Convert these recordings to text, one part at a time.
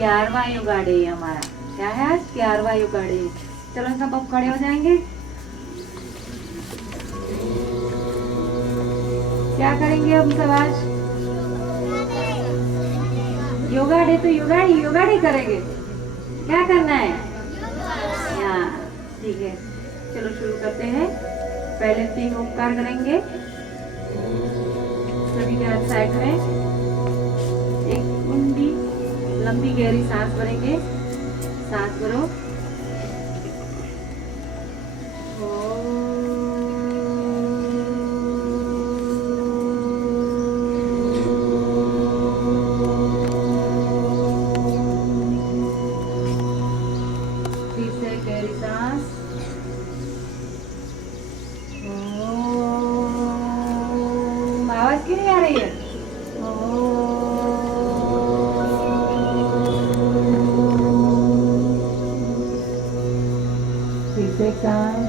11वां yoga day हमारा। क्या है आज? 11वां योगा डे। चलो सब अब खड़े हो जाएंगे। क्या करेंगे हम सब आज? योगा डे तो योगा डे करेंगे। क्या करना है? हाँ ठीक है, चलो शुरू करते हैं। पहले 3 ओंकार करेंगे। सभी के हाथ साइड में। एक ऊंडी लंबी गहरी सांस भरेंगे। सांस भरो। फिर से गहरी सांस। आवाज क्यों नहीं आ रही है? फिर से सांस।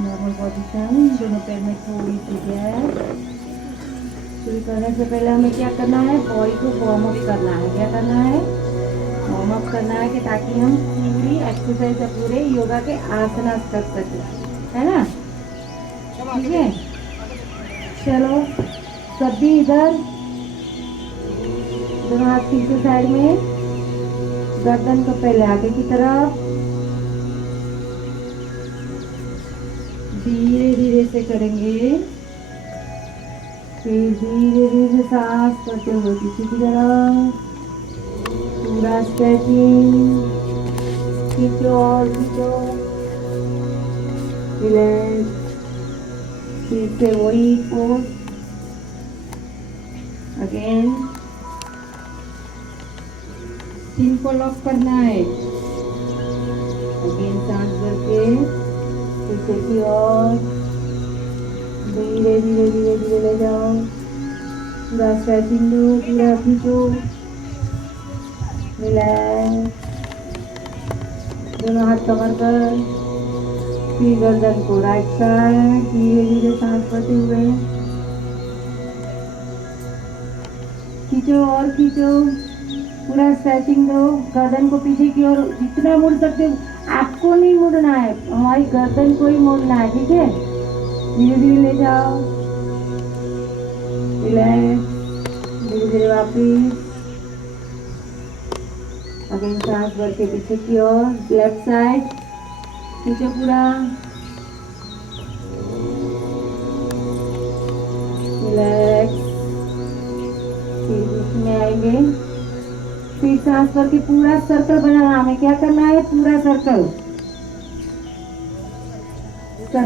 नॉर्मल पोजीशन, दोनों पैर में थोड़ी सी गैप। शुरू करने से पहले हमें क्या करना है? बॉडी को वार्म अप करना है। क्या करना है? वार्म अप करना है कि ताकि हम पूरी एक्सरसाइज पूरे योगा के आसना कर सकें, है ना? ठीक है, चलो सभी इधर, दोनों हाथ पीछे साइड में, गर्दन को पहले आगे की तरफ, धीरे धीरे से करेंगे। फिर धीरे धीरे सांस करते हुए पीछे की तरफ, पूरा स्ट्रेचिंग। खींचो और खींचो, रिलैक्स। फिर से वही पोज अगेन। चिन को लॉक करना है। अगेन सांस भर के पीछे की ओर धीरे धीरे धीरे धीरे ले जाओ। पूरा स्ट्रेचिंग दो, पूरा खींचो, रिलैक्स। दोनों हाथ कमर पर, फिर गर्दन को राइट साइड, धीरे धीरे सांस भरते हुए खींचो और खींचो, पूरा स्ट्रेचिंग दो। गर्दन को पीछे की ओर जितना मुड़ सकते हो, आपको नहीं मुड़ना है, हमारी गर्दन को ही मुड़ना है। ठीक है, धीरे धीरे ले जाओ, रिलैक्स। धीरे धीरे वापिस अगेन सांस भर के पीछे की ओर, लेफ्ट साइड खींचो पूरा, रिलैक्स। फिर बीच में आएंगे। फिर सांस भर के पूरा सर्कल बनाना। हमें क्या करना है? पूरा सर्कल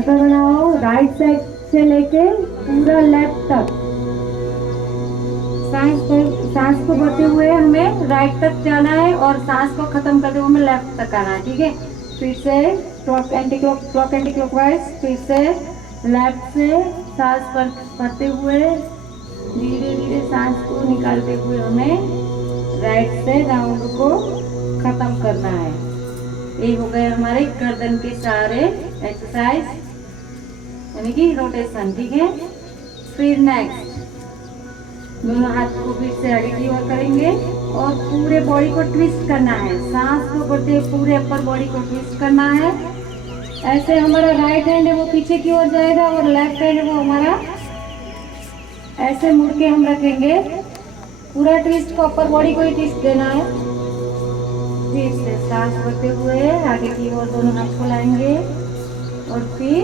बनाओ, राइट साइड से लेके पूरा लेफ्ट तक। सांस को भरते हुए हमें राइट तक जाना है और सांस को खत्म करते हुए हमें लेफ्ट तक आना है। ठीक है, फिर से क्लॉक एंटी क्लॉकवाइज। फिर से लेफ्ट से सांस भरते हुए धीरे धीरे सांस को निकालते हुए हमें राइट से राउंड को खत्म करना है। ये हो गए हमारे गर्दन के सारे एक्सरसाइज, यानी कि रोटेशन। ठीक है, फिर नेक्स्ट दोनों हाथ को फिर से आगे की ओर करेंगे और पूरे बॉडी को ट्विस्ट करना है। सांस को भरते हुए पूरे अपर बॉडी को ट्विस्ट करना है। ऐसे हमारा राइट हैंड है वो पीछे की ओर जाएगा और लेफ्ट हैंड है वो हमारा ऐसे मुड़ के हम रखेंगे। पूरा ट्विस्ट को अपर बॉडी को ही ट्विस्ट देना है। फिर से सांस भरते हुए आगे की ओर दोनों हाथ को लाएंगे और फिर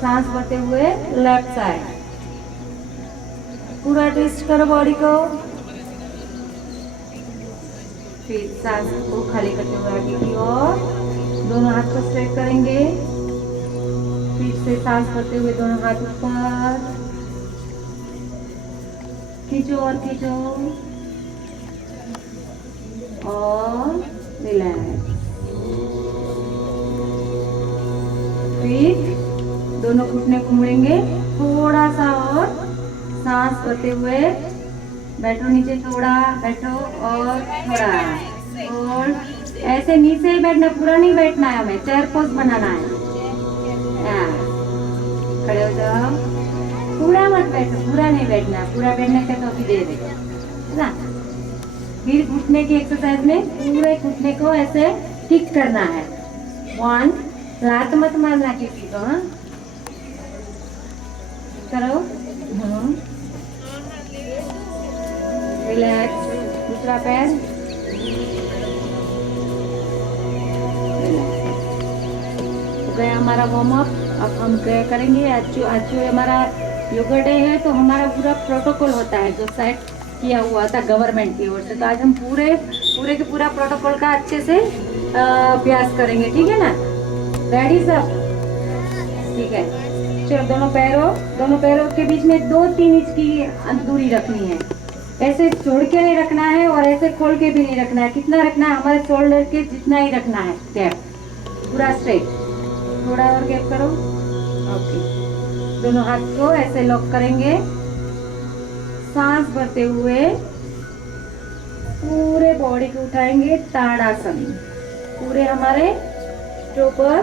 सांस भरते हुए लेफ्ट साइड पूरा ट्विस्ट करो बॉडी को। फिर सांस को खाली करते हुए आगे की ओर दोनों हाथ को स्ट्रेट करेंगे। फिर से सांस भरते हुए दोनों हाथ ऊपर, खींचो और खींचो और रिलैक्स। फिर दोनों घुटने घूमेंगे थोड़ा सा और सांस भरते हुए बैठो, नीचे थोड़ा बैठो और थोड़ा, और ऐसे नीचे ही बैठना, पूरा नहीं बैठना है, हमें चेयर पोज बनाना है। खड़े हो जाओ, पूरा मत बैठो, पूरा नहीं बैठना, पूरा बैठने का तो अभी दे दे, है ना। फिर घुटने की एक्सरसाइज में पूरे घुटने को ऐसे ठीक करना है। 1, लात मत मारना किसी को, हाँ करो, रिलैक्स, दूसरा पैर, हो गया हमारा वार्म अप। अब हम क्या करेंगे, आज जो हमारा योगा डे है तो हमारा पूरा प्रोटोकॉल होता है जो सेट किया हुआ था गवर्नमेंट की ओर से, तो आज हम पूरे के पूरा प्रोटोकॉल का अच्छे से अभ्यास करेंगे, ठीक है ना। रेडी सब, ठीक है। चलो दोनों पैरों के बीच में 2-3 इंच की दूरी रखनी है। ऐसे छोड़ के नहीं रखना है और ऐसे खोल के भी नहीं रखना है। कितना रखना है, हमारे शोल्डर के जितना ही रखना है गैप, पूरा स्ट्रेट। थोड़ा और गैप करो, ओके। दोनों हाथ को ऐसे लॉक करेंगे, सांस भरते हुए पूरे बॉडी को उठाएंगे, ताड़ासन। पूरे हमारे ऊपर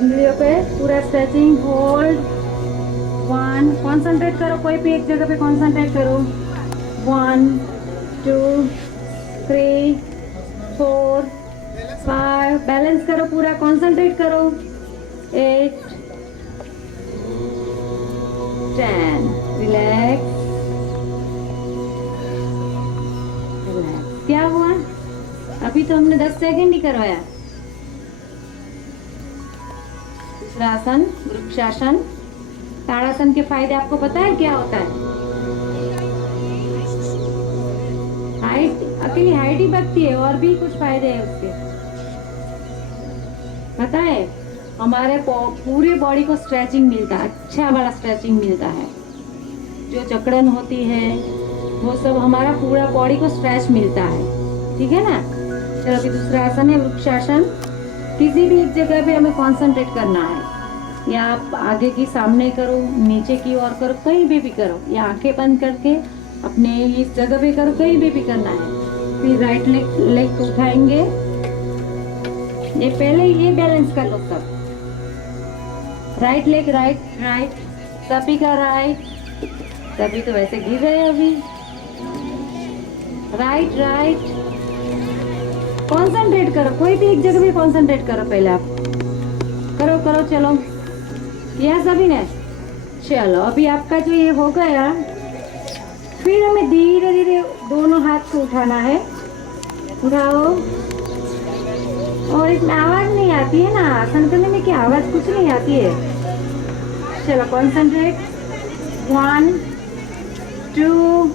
उंगलियों पे पूरा स्ट्रेचिंग, होल्ड। 1, कॉन्सेंट्रेट करो, कोई भी एक जगह पे कॉन्सेंट्रेट करो। 1 2 3 4 5, बैलेंस करो, पूरा कॉन्सेंट्रेट करो। 8 10, रिलैक्स। क्या हुआ, अभी तो हमने 10 सेकंड ही करवाया। दूसरा आसन, वृक्षासन। ताड़ासन के फायदे आपको पता है क्या होता है? हाइट, अकेली हाइट ही बढ़ती है, और भी कुछ फायदे हैं उसके, पता है? हमारे पूरे बॉडी को स्ट्रेचिंग मिलता है, अच्छा वाला स्ट्रेचिंग मिलता है। जो जकड़न होती है वो सब हमारा पूरा बॉडी को स्ट्रेच मिलता है, ठीक है ना। चलो अभी दूसरा आसन है वृक्षासन। किसी भी एक जगह पे हमें कंसंट्रेट करना है, या आप आगे की सामने करो, नीचे की ओर करो, कहीं भी करो, या आंखें बंद करके अपने इस जगह पे करो, कहीं भी करना है। फिर राइट लेग को उठाएंगे, ये पहले ये बैलेंस कर लो सब। राइट लेग, राइट, सभी का राइट, सभी तो वैसे गिर रहे हैं अभी। राइट, कॉन्सेंट्रेट करो, कोई भी एक जगह पे कॉन्सेंट्रेट करो, पहले आप करो। चलो किया सभी ने, चलो अभी आपका जो ये हो गया, फिर हमें धीरे धीरे दोनों हाथ को उठाना है। उठाओ, और इसमें आवाज नहीं आती है ना, आसन करने में क्या आवाज कुछ नहीं आती है। चलो कॉन्सेंट्रेट। 1 2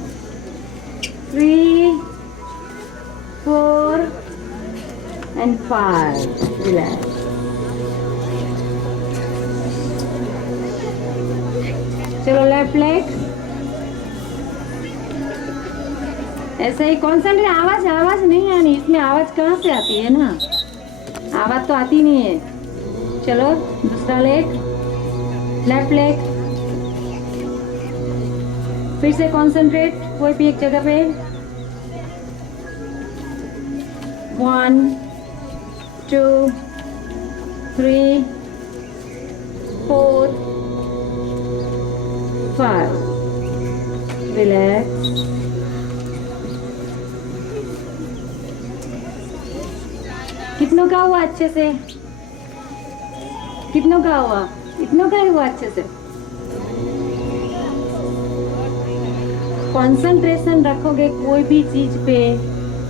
3 4 and 5, relax। चलो लेफ्ट लेग, ऐसे ही कॉन्सेंट्रेट। आवाज नहीं आनी इसमें, आवाज कहाँ से आती है ना, आवाज तो आती नहीं है। चलो दूसरा लेग, लेफ्ट लेग, फिर से कॉन्सेंट्रेट कोई भी एक जगह पे। 1 2 3 4 5, रिलैक्स। कितनों का हुआ अच्छे से? कितनों का हुआ? इतनों का ही हुआ अच्छे से। कंसंट्रेशन रखोगे कोई भी चीज पे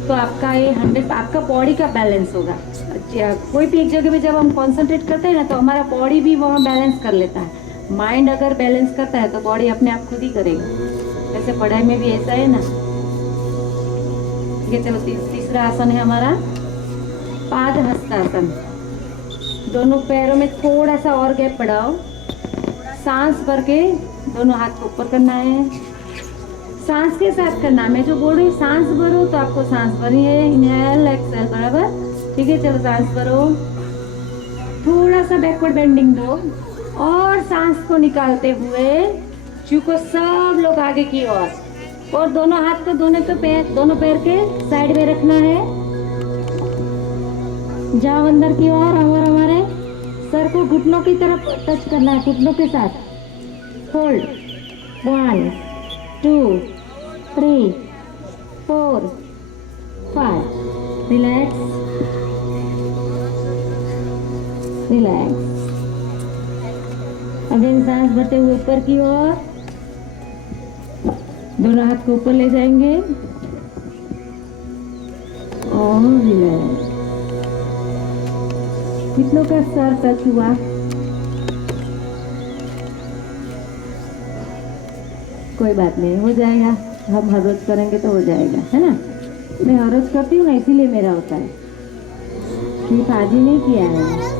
तो आपका ये 100, आपका बॉडी का बैलेंस होगा। कोई भी एक जगह पे जब हम कंसंट्रेट करते हैं ना तो हमारा बॉडी भी वहाँ बैलेंस कर लेता है। माइंड अगर बैलेंस करता है तो बॉडी अपने आप खुद ही करेगा। वैसे पढ़ाई में भी ऐसा है ना। ठीक है, चलो तीसरा आसन है हमारा पाद हस्तासन। दोनों पैरों में थोड़ा सा और गैप बढ़ाओ, सांस भर के दोनों हाथ को ऊपर करना है, सांस के साथ करना है। मैं जो बोल रही हूँ सांस भरो तो आपको सांस भरी है, इनहेल एक्सहेल, बराबर। ठीक है, चलो सांस भरो, थोड़ा सा बैकवर्ड बेंडिंग दो और सांस को निकालते हुए झुको सब लोग आगे की ओर, और दोनों हाथ को दोनों पैर के साइड में रखना है। जाओ अंदर की ओर, और हमारे सर को घुटनों की तरफ टच करना है, घुटनों के साथ। होल्ड 1 2 3 4 5। Relax relax. अगेन सांस भरते हुए ऊपर की ओर, दोनों हाथ को ऊपर ले जाएंगे और रिलैक्स। कितनों का सर टच हुआ? कोई बात नहीं, हो जाएगा। हम हर रोज करेंगे तो हो जाएगा, है ना। मैं हर रोज करती हूँ ना, इसीलिए मेरा होता है। ठीक, आज ही नहीं किया है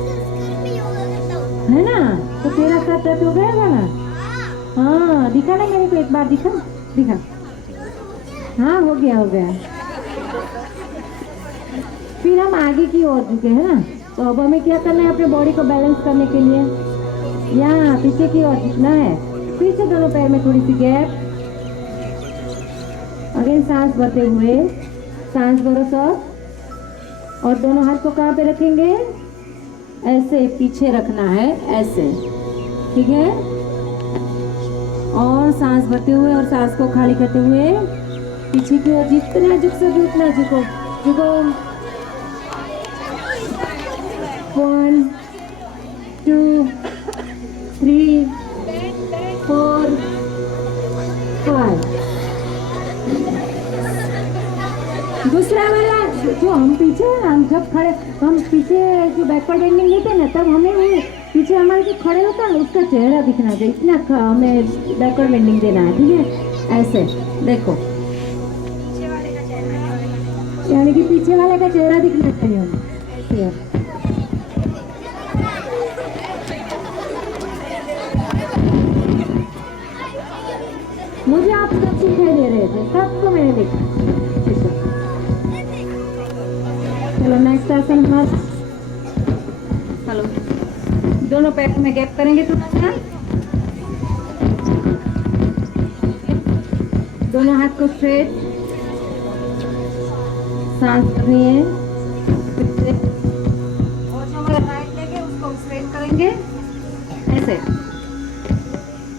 ना। तो तेरा सर टच हो गया ना। हाँ, दिखा ना मेरे को, एक बार दिखा दिखा। हाँ, हो गया हो गया। फिर हम आगे की ओर झुके, है ना। तो अब हमें क्या करना है, अपने बॉडी को बैलेंस करने के लिए यहाँ पीछे की ओर झुकना है। फिर से दोनों पैर में थोड़ी सी गैप। अगेन सांस भरते हुए, सांस भरो सब, और दोनों हाथ को कहाँ पे रखेंगे? ऐसे पीछे रखना है, ऐसे, ठीक है। और सांस भरते हुए और सांस को खाली करते हुए पीछे की ओर जितना झुक सके उतना झुको झुको। 1 2 3 4 5। दूसरा वाला जो हम पीछे, हम जब खड़े, हम पीछे जो बैकवर्ड बेंडिंग लेते हैं ना, तब हमें वो पीछे हमारे जो खड़े होता है उसका चेहरा दिखना चाहिए, इतना हमें बैकवर्ड बेंडिंग देना है, ठीक है। ऐसे देखो, यानी कि पीछे वाले का चेहरा दिखना चाहिए हमें, ऐसे। मुझे आप सब दिखाई दे रहे थे, सबको मैंने देखा। चलो नेक्स्ट आसन हमारा। हेलो, दोनों पैर में गैप करेंगे थोड़ा सा। दोनों हाथ को स्ट्रेट, सांस करनी है। और जो हमारा राइट लेग है उसको स्ट्रेट करेंगे ऐसे,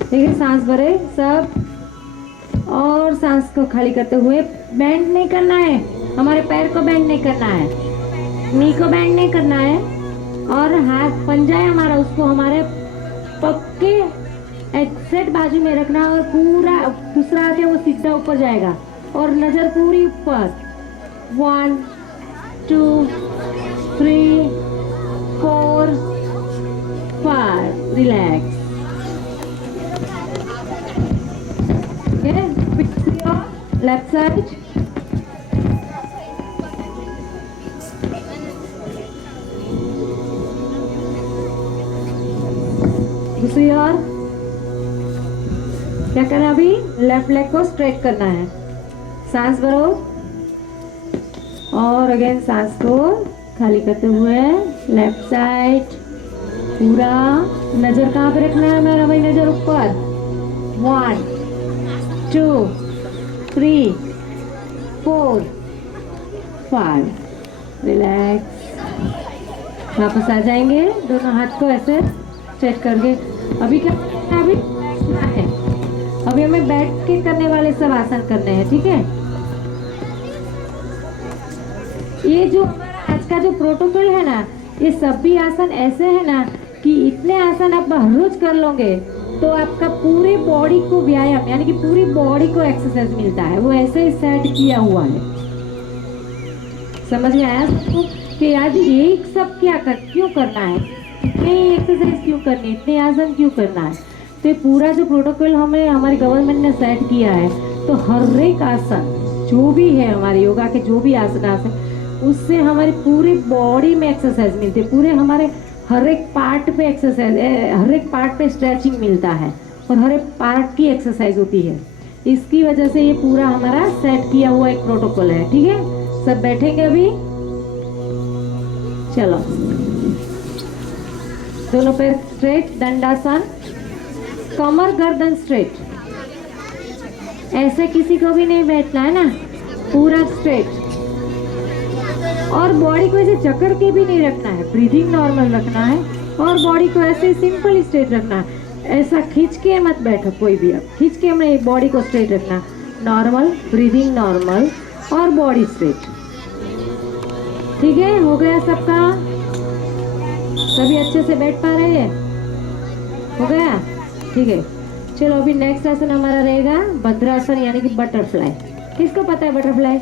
ठीक है। सांस भरे सब, और सांस को खाली करते हुए बेंड नहीं करना है, हमारे पैर को बेंड नहीं करना है, नी को बेंड नहीं करना है। और हाथ पंजा है हमारा, उसको हमारे पक्के एक्सेट बाजू में रखना है, और पूरा दूसरा हाथ है वो सीधा ऊपर जाएगा, और नजर पूरी ऊपर। 1 2 3 4 5। Relax, left side. दूसरी ओर क्या करना, अभी लेफ्ट लेग को स्ट्रेट करना है। सांस भरो और अगेन सांस को खाली करते हुए लेफ्ट साइड पूरा। नजर कहाँ पे रखना है मेरा भाई? नजर ऊपर। 1 2 3 4 5। रिलैक्स, वापस आ जाएंगे, दोनों हाथ को ऐसे स्ट्रेच करके। अभी क्या करना है? अभी बैठना है। अभी हमें बैठ के करने वाले सब आसन करने हैं, ठीक है। ये जो हमारा आज का जो प्रोटोकॉल है ना, ये सब भी आसन ऐसे है ना कि इतने आसन आप हर रोज कर लोगे तो आपका पूरे बॉडी को व्यायाम, यानी कि पूरी बॉडी को एक्सरसाइज मिलता है। वो ऐसे ही सेट किया हुआ है। समझ में आया सबको कि आज ये सब क्यों करना है, इतने एक्सरसाइज क्यों करनी है, इतने आसन क्यों करना है। तो पूरा जो प्रोटोकॉल हमें हमारी गवर्नमेंट ने सेट किया है, तो हर एक आसन जो भी है हमारे योगा के जो भी आसन उससे हमारी पूरी बॉडी में एक्सरसाइज मिलती है। पूरे हमारे हर एक पार्ट पे एक्सरसाइज, हर एक पार्ट पे स्ट्रेचिंग मिलता है, और हर एक पार्ट की एक्सरसाइज होती है। इसकी वजह से ये पूरा हमारा सेट किया हुआ एक प्रोटोकॉल है, ठीक है। सब बैठेंगे अभी, चलो दोनों पैर स्ट्रेट, दंडासन, कमर गर्दन स्ट्रेट। ऐसे किसी को भी नहीं बैठना है ना, पूरा स्ट्रेट। और बॉडी को ऐसे जकड़ के भी नहीं रखना है, ब्रीदिंग नॉर्मल रखना है। और बॉडी को ऐसे सिंपल स्ट्रेट रखना है, ऐसा खींच के मत बैठो कोई भी। अब खींच के हमें बॉडी को स्ट्रेट रखना, नॉर्मल ब्रीदिंग नॉर्मल और बॉडी स्ट्रेट। ठीक है, हो गया सबका? सभी अच्छे से बैठ पा रहे हैं? हो गया? ठीक है, चलो अभी नेक्स्ट आसन हमारा रहेगा भद्रासन यानी कि बटरफ्लाई। किसको पता है बटरफ्लाई?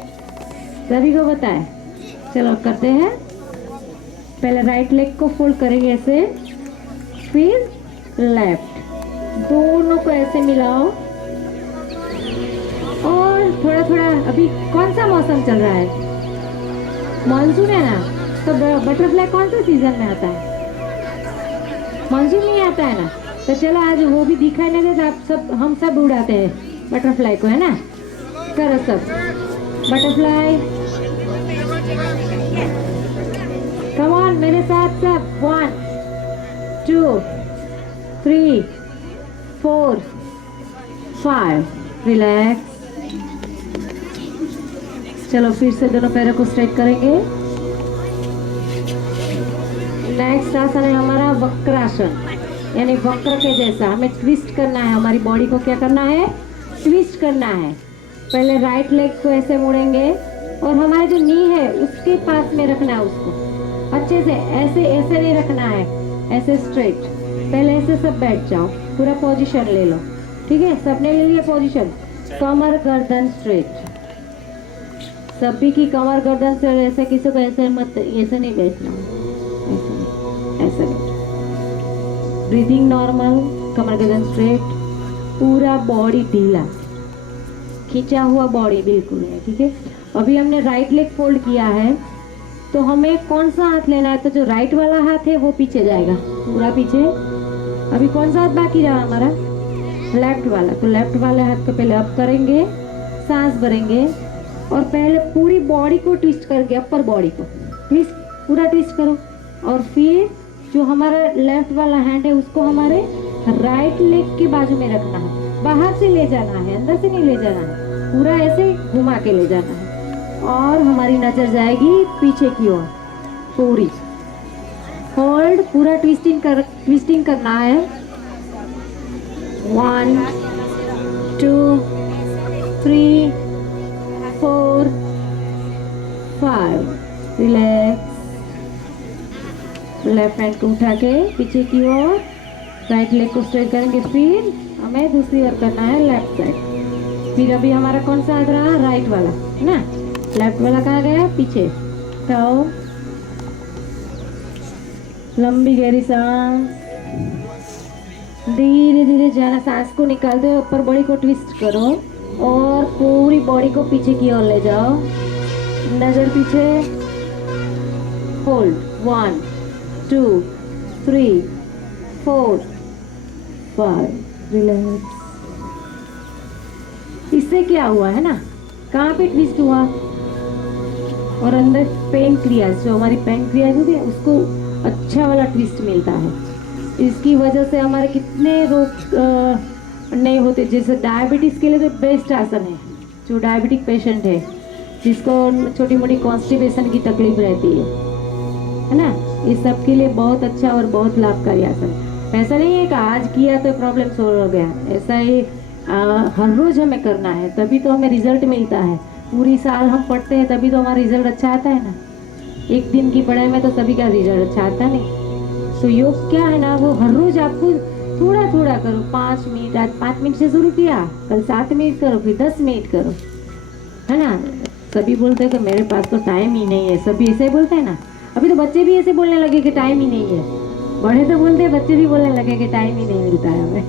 सभी को पता है। चलो करते हैं। पहले राइट लेग को फोल्ड करेंगे ऐसे, फिर लेफ्ट, दोनों को ऐसे मिलाओ। और थोड़ा थोड़ा, अभी कौन सा मौसम चल रहा है? मानसून है ना, तो बटरफ्लाई कौन सा सीजन में आता है? मानसून में आता है ना, तो चलो आज वो भी दिखाई नहीं देता, आप सब हम सब उड़ाते हैं बटरफ्लाई को, है ना। करो सब बटरफ्लाई, कम ऑन मेरे साथ सब। 1 2 3 4 5, रिलैक्स। चलो फिर से दोनों पैरों को स्ट्रेट करेंगे। नेक्स्ट आसन है हमारा वक्रासन, यानी वक्र के जैसा हमें ट्विस्ट करना है। हमारी बॉडी को क्या करना है? ट्विस्ट करना है। पहले राइट लेग को ऐसे मोड़ेंगे और हमारे जो नी है उसके पास में रखना है उसको अच्छे से। ऐसे ऐसे नहीं रखना है, ऐसे स्ट्रेट। पहले ऐसे सब बैठ जाओ, पूरा पोजीशन ले लो। ठीक है, सबने ले लिया पोजीशन। कमर गर्दन स्ट्रेट, सभी की कमर गर्दन से। ऐसे किसी को ऐसे मत, ऐसे नहीं बैठना, ऐसे बैठ। ब्रीदिंग नॉर्मल, कमर गर्दन स्ट्रेट, पूरा बॉडी ढीला, खींचा हुआ बॉडी बिल्कुल है। ठीक है, अभी हमने राइट लेग फोल्ड किया है, तो हमें कौन सा हाथ लेना है? तो जो राइट वाला हाथ है वो पीछे जाएगा, पूरा पीछे। अभी कौन सा हाथ बाकी रहा हमारा? लेफ्ट वाला। तो लेफ्ट वाले हाथ को पहले अप करेंगे, सांस भरेंगे और पहले पूरी बॉडी को ट्विस्ट करके, अपर बॉडी को ट्विस्ट, पूरा ट्विस्ट करो। और फिर जो हमारा लेफ्ट वाला हैंड है उसको हमारे राइट लेग के बाजू में रखना है। बाहर से ले जाना है, अंदर से नहीं ले जाना है, पूरा ऐसे घुमा के ले जाना है। और हमारी नजर जाएगी पीछे की ओर, पूरी होल्ड, पूरा ट्विस्टिंग करना है। 1 2 3 4 5, रिलैक्स। लेफ्ट हैंड को उठा के पीछे की ओर, राइट लेग को स्ट्रेट करेंगे। फिर हमें दूसरी ओर करना है, लेफ्ट साइड। फिर अभी हमारा कौन सा हाथ रहा? राइट वाला, है ना। लेफ्ट वाला कहाँ गया? पीछे। तो लंबी गहरी सांस, धीरे धीरे जाना, सांस को निकालते हुए ऊपर बॉडी को ट्विस्ट करो और पूरी बॉडी को पीछे की ओर ले जाओ। नजर पीछे, होल्ड। 1 2 3 4 5, रिलैक्स। इससे क्या हुआ है ना, कहाँ पे ट्विस्ट हुआ? और अंदर पेनक्रियाज, जो हमारी पेनक्रियाज होती है, उसको अच्छा वाला ट्विस्ट मिलता है। इसकी वजह से हमारे कितने रोग नहीं होते। जैसे डायबिटीज के लिए तो बेस्ट आसन है। जो डायबिटिक पेशेंट है, जिसको छोटी मोटी कॉन्स्टिपेशन की तकलीफ रहती है ना, इस सब के लिए बहुत अच्छा और बहुत लाभकारी आसन। ऐसा नहीं है कि आज किया तो प्रॉब्लम सॉल्व हो गया, ऐसा ही हर रोज हमें करना है, तभी तो हमें रिजल्ट मिलता है। पूरी साल हम पढ़ते हैं तभी तो हमारा रिजल्ट अच्छा आता है ना। एक दिन की पढ़ाई में तो सभी का रिजल्ट अच्छा आता नहीं। तो योग क्या है ना, वो हर रोज आपको थोड़ा थोड़ा करो। 5 मिनट, आज 5 मिनट से शुरू किया, कल 7 मिनट करो, फिर 10 मिनट करो, है ना। सभी बोलते हैं कि मेरे पास तो टाइम ही नहीं है, सभी ऐसे बोलते हैं ना। अभी तो बच्चे भी ऐसे बोलने लगे कि टाइम ही नहीं है। बड़े तो बोलते हैं, बच्चे भी बोलने लगे कि टाइम ही नहीं मिलता है हमें।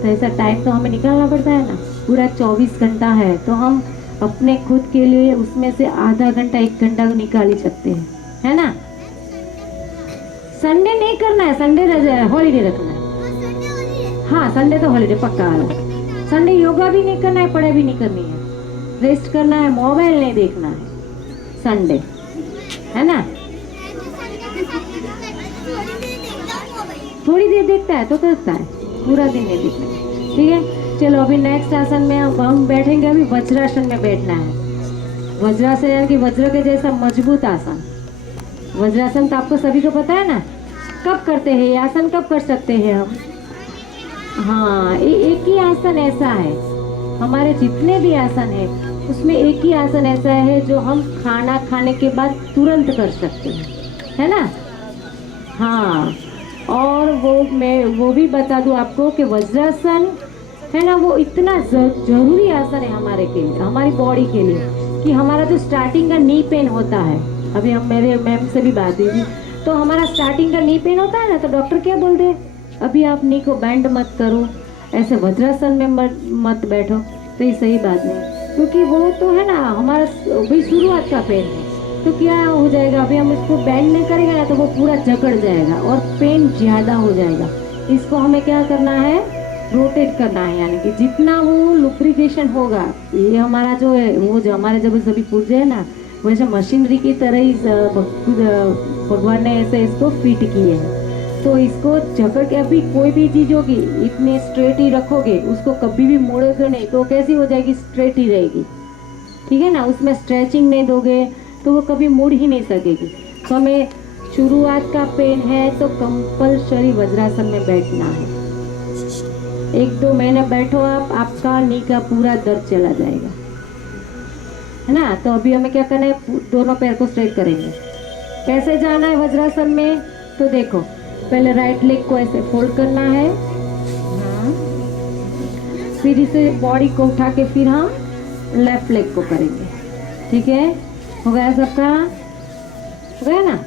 तो ऐसा टाइम तो हमें निकालना पड़ता है ना। पूरा 24 घंटा है, तो हम अपने खुद के लिए उसमें से आधा घंटा 1 घंटा तो निकाल ही सकते हैं, है ना। संडे नहीं करना है, संडे हॉलीडे रखना है। हाँ, संडे तो हॉलीडे पक्का वाला। संडे योगा भी नहीं करना है, पढ़ाई भी नहीं करनी है, रेस्ट करना है, मोबाइल नहीं देखना है संडे, है ना। थोड़ी देर देखता है तो करता है, पूरा दिन नहीं देखता है। ठीक है, चलो अभी नेक्स्ट आसन में हम बैठेंगे। अभी वज्रासन में बैठना है। वज्रासन यानी कि वज्र के जैसा मजबूत आसन। वज्रासन तो आपको सभी को पता है ना, कब करते हैं ये आसन, कब कर सकते हैं हम? हाँ, एक ही आसन ऐसा है, हमारे जितने भी आसन है उसमें एक ही आसन ऐसा है जो हम खाना खाने के बाद तुरंत कर सकते हैं, है ना? हाँ, और मैं वो भी बता दूं आपको कि वज्रासन है ना, वो इतना जरूरी आसन है हमारे के लिए, हमारी बॉडी के लिए, कि हमारा जो स्टार्टिंग का नी पेन होता है, अभी हम मेरे मैम से भी बात हुई थी, तो हमारा स्टार्टिंग का नी पेन होता है ना, तो डॉक्टर क्या बोलते हैं, अभी आप नी को बैंड मत करो, ऐसे वज्रासन में मत बैठो। तो ये सही बात नहीं, क्योंकि वो तो है ना हमारा भाई शुरुआत का पेन है, तो क्या हो जाएगा, अभी हम इसको बैंड नहीं करेंगे ना तो वो पूरा जकड़ जाएगा और पेन ज़्यादा हो जाएगा। इसको हमें क्या करना है, रोटेट करना है, यानी कि जितना वो लुब्रिकेशन होगा, ये हमारा जो है वो जो हमारे जब सभी पुर्जे है ना, वैसे मशीनरी की तरह ही भगवान ने ऐसे इसको फिट किए हैं। तो इसको जकड़ के अभी कोई भी चीज़ होगी इतने स्ट्रेट ही रखोगे, उसको कभी भी मोड़ोगे नहीं तो कैसी हो जाएगी, स्ट्रेट ही रहेगी, ठीक है ना? उसमें स्ट्रेचिंग नहीं दोगे तो वो कभी मुड़ ही नहीं सकेगी। तो हमें शुरुआत का पेन है तो कंपल्सरी वज्रासन में बैठना है। 1-2 महीने बैठो आप, आपका नी का पूरा दर्द चला जाएगा, है ना? तो अभी हमें क्या करना है, दोनों पैर को स्ट्रेट करेंगे। कैसे जाना है वज्रासन में, तो देखो पहले राइट लेग को ऐसे फोल्ड करना है, हाँ, फिर इसे बॉडी को उठा के फिर हम लेफ्ट लेग को करेंगे, ठीक है? हो गया सबका, हो गया ना?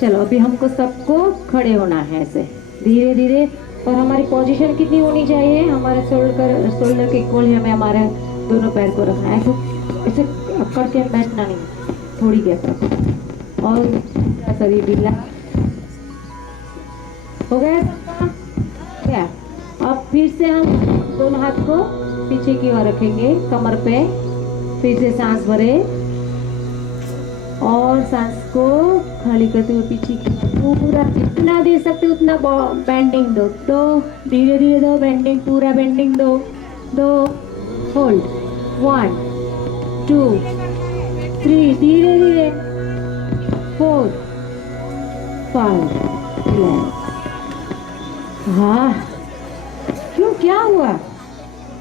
चलो अभी हमको सबको खड़े होना है ऐसे धीरे धीरे, और हमारी पोजीशन कितनी होनी चाहिए, हमारे शोल्डर के इक्वल हमें हमारे दोनों पैर को रखना है, ऐसे अकड़ के बैठना नहीं, थोड़ी गैप रखो और शरीर ढीला। हो गया सबका? क्या? अब फिर से हम दोनों हाथ को पीछे की ओर रखेंगे कमर पे, फिर से सांस भरे और सांस को खाली करते हुए पीछे की पूरा जितना दे सकते उतना बेंडिंग दो, धीरे धीरे दो बेंडिंग, पूरा बेंडिंग दो, होल्ड 1 2 3, धीरे धीरे 4 5 6। हाँ, क्यों, क्या हुआ?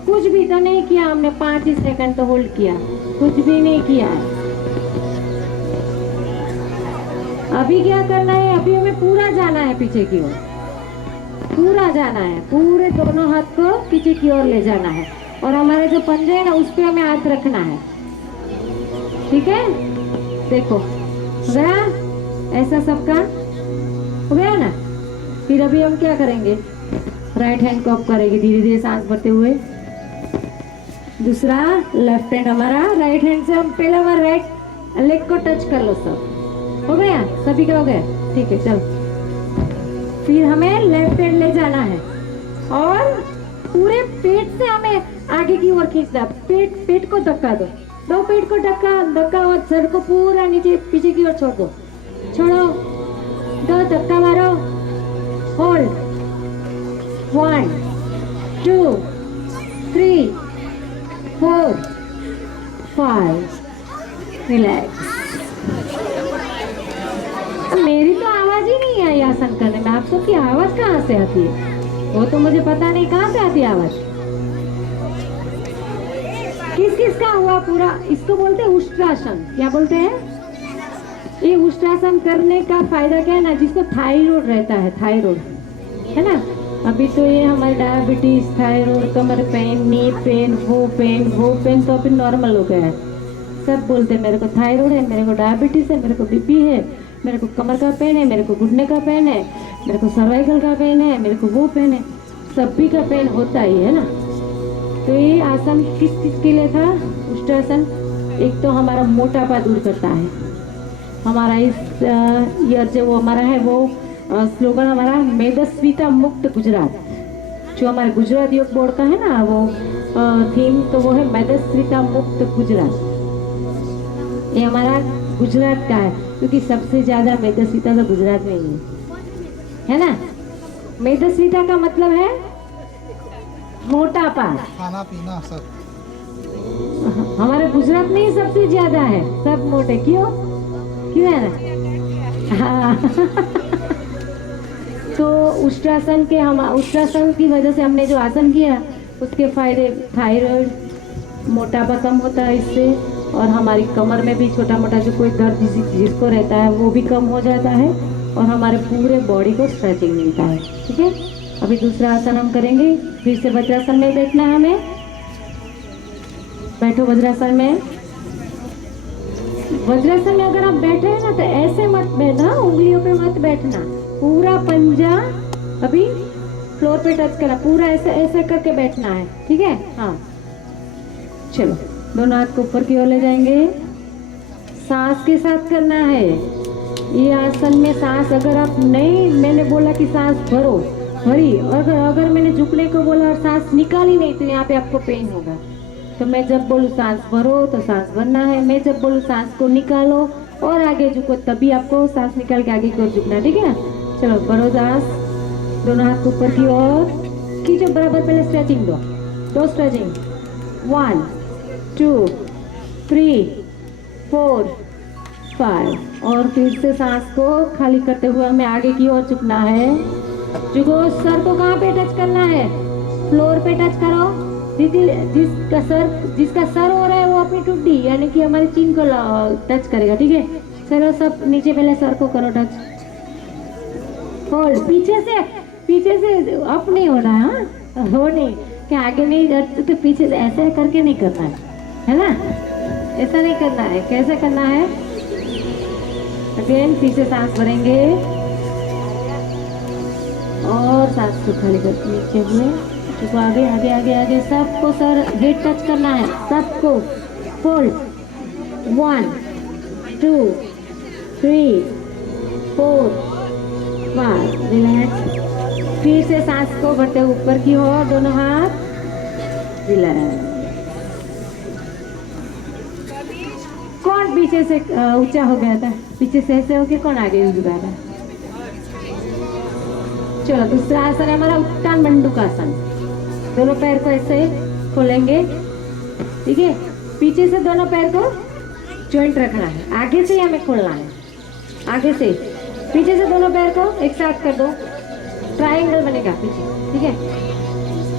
कुछ भी तो नहीं किया हमने, 5 ही सेकंड तो होल्ड किया, कुछ भी नहीं किया। अभी क्या करना है, अभी हमें पूरा जाना है पीछे की ओर, पूरा जाना है, पूरे दोनों हाथ को पीछे की ओर ले जाना है, और हमारे जो पंजे है ना उस पे हमें हाथ रखना है, ठीक है? देखो हो गया ऐसा सबका, हो गया ना? फिर अभी हम क्या करेंगे, राइट हैंड को अप करेंगे धीरे धीरे सांस भरते हुए, दूसरा लेफ्ट हैंड हमारा, राइट हैंड से हम पहले हमारा राइट लेग को टच कर लो। सब हो गया, सभी का हो गया, ठीक है? चलो फिर हमें लेफ्ट हैंड ले जाना है और पूरे पेट से हमें आगे की ओर खींचना, पेट को धक्का दो, पेट को धक्का और सर को पूरा नीचे पीछे की ओर छोड़ो, दो धक्का मारो, होल्ड 1 2 3 4 5, रिलैक्स। मेरी तो आवाज ही नहीं आई आसन करने में, आप सबकी आवाज कहाँ से आती है, वो तो मुझे पता नहीं कहाँ से आती है आवाज। किस का हुआ पूरा, इसको बोलते हैं उष्ट्रासन। क्या बोलते हैं? ये उष्ट्रासन करने का फायदा क्या है ना, जिसको थायराइड रहता है, थायराइड है ना, अभी तो ये हमारे डायबिटीज, थायराइड, कमर पेन, नी पेन, वो पेन तो अभी नॉर्मल हो गया है। सब बोलते हैं मेरे को थायराइड है, मेरे को डायबिटीज है, मेरे को बीपी है, मेरे को कमर का पेन है, मेरे को घुटने का पेन है, मेरे को सर्वाइकल का पेन है, मेरे को वो पेन है, सभी का पेन होता ही है ना। तो ये आसन किस के लिए था, उष्ट्रासन? एक तो हमारा मोटापा दूर करता है, हमारा इस ईयर जो वो हमारा है वो स्लोगन हमारा मेदस्विता मुक्त गुजरात, जो हमारे गुजरात योग बोर्ड का है ना वो थीम, तो वो है मेदस्विता मुक्त गुजरात। ये हमारा गुजरात का है, क्योंकि सबसे ज्यादा मेदस्विता तो गुजरात में ही है ना। मेदस्विता का मतलब है मोटापा। खाना पीना सब। हमारे गुजरात में ही सबसे ज्यादा है, सब मोटे। क्यों? क्यों है ना? हाँ। तो उष्ट्रासन के, हम उष्ट्रासन की वजह से हमने जो आसन किया उसके फायदे, थायराइड, मोटापा कम होता है इससे, और हमारी कमर में भी छोटा मोटा जो कोई दर्द जिसको रहता है वो भी कम हो जाता है, और हमारे पूरे बॉडी को स्ट्रेचिंग मिलता है। ठीक है, अभी दूसरा आसन हम करेंगे। फिर से वज्रासन में बैठना है हमें। बैठो वज्रासन में। वज्रासन में अगर आप बैठे हैं ना तो ऐसे मत बैठना, उंगलियों पे मत बैठना, पूरा पंजा अभी फ्लोर पे टच करना, पूरा ऐसे ऐसे करके बैठना है। ठीक है, हाँ। चलो, दोनों हाथ को ऊपर की ओर ले जाएंगे, सांस के साथ करना है ये आसन में। सांस अगर आप नहीं, मैंने बोला कि सांस भरो, भरी, और अगर मैंने झुकने को बोला और सांस निकाली नहीं तो यहाँ पे आपको पेन होगा। तो मैं जब बोलूँ सांस भरो तो सांस भरना है, मैं जब बोलूँ सांस को निकालो और आगे झुको तभी आपको सांस निकाल के आगे की ओर झुकना है। ठीक है, चलो भरो सांस, दोनों हाथ को ऊपर की ओर खींचो बराबर। पहले स्ट्रेचिंग दो स्ट्रेचिंग, 1 2 3 4 5, और फिर से सांस को खाली करते हुए हमें आगे की ओर झुकना है। झुको, सर को कहाँ पे टच करना है? फ्लोर पे टच करो। जिसका सर हो रहा है वो अपनी टुड्डी यानी कि हमारी चीन को टच करेगा। ठीक है, चलो सब नीचे पहले सर को करो टच। होल्ड, पीछे से अप नहीं हो रहा है, हाँ हो नहीं क्या, आगे नहीं तो पीछे से ऐसे करके नहीं करना है ना, ऐसा नहीं करना है। कैसे करना है? अगेन फिर से सांस भरेंगे और सांस को खाली करके नीचे हुए, तो आगे आगे आगे आगे सबको सर हेड टच करना है, सबको। Fold, 1 2 3 4 5, relax. फिर से सांस को भरते ऊपर की ओर, दोनों हाथ, रिलैक्स। कौन पीछे से ऊंचा हो गया था? पीछे से ऐसे होके कौन आगे झुका था? चलो, दूसरा आसन है हमारा उत्तान मंडूकासन। दोनों पैर को ऐसे खोलेंगे। ठीक है, पीछे से दोनों पैर को जॉइंट रखना है, आगे से हमें खोलना है, आगे से। पीछे से दोनों पैर को एक साथ कर दो, ट्रायंगल बनेगा पीछे। ठीक है,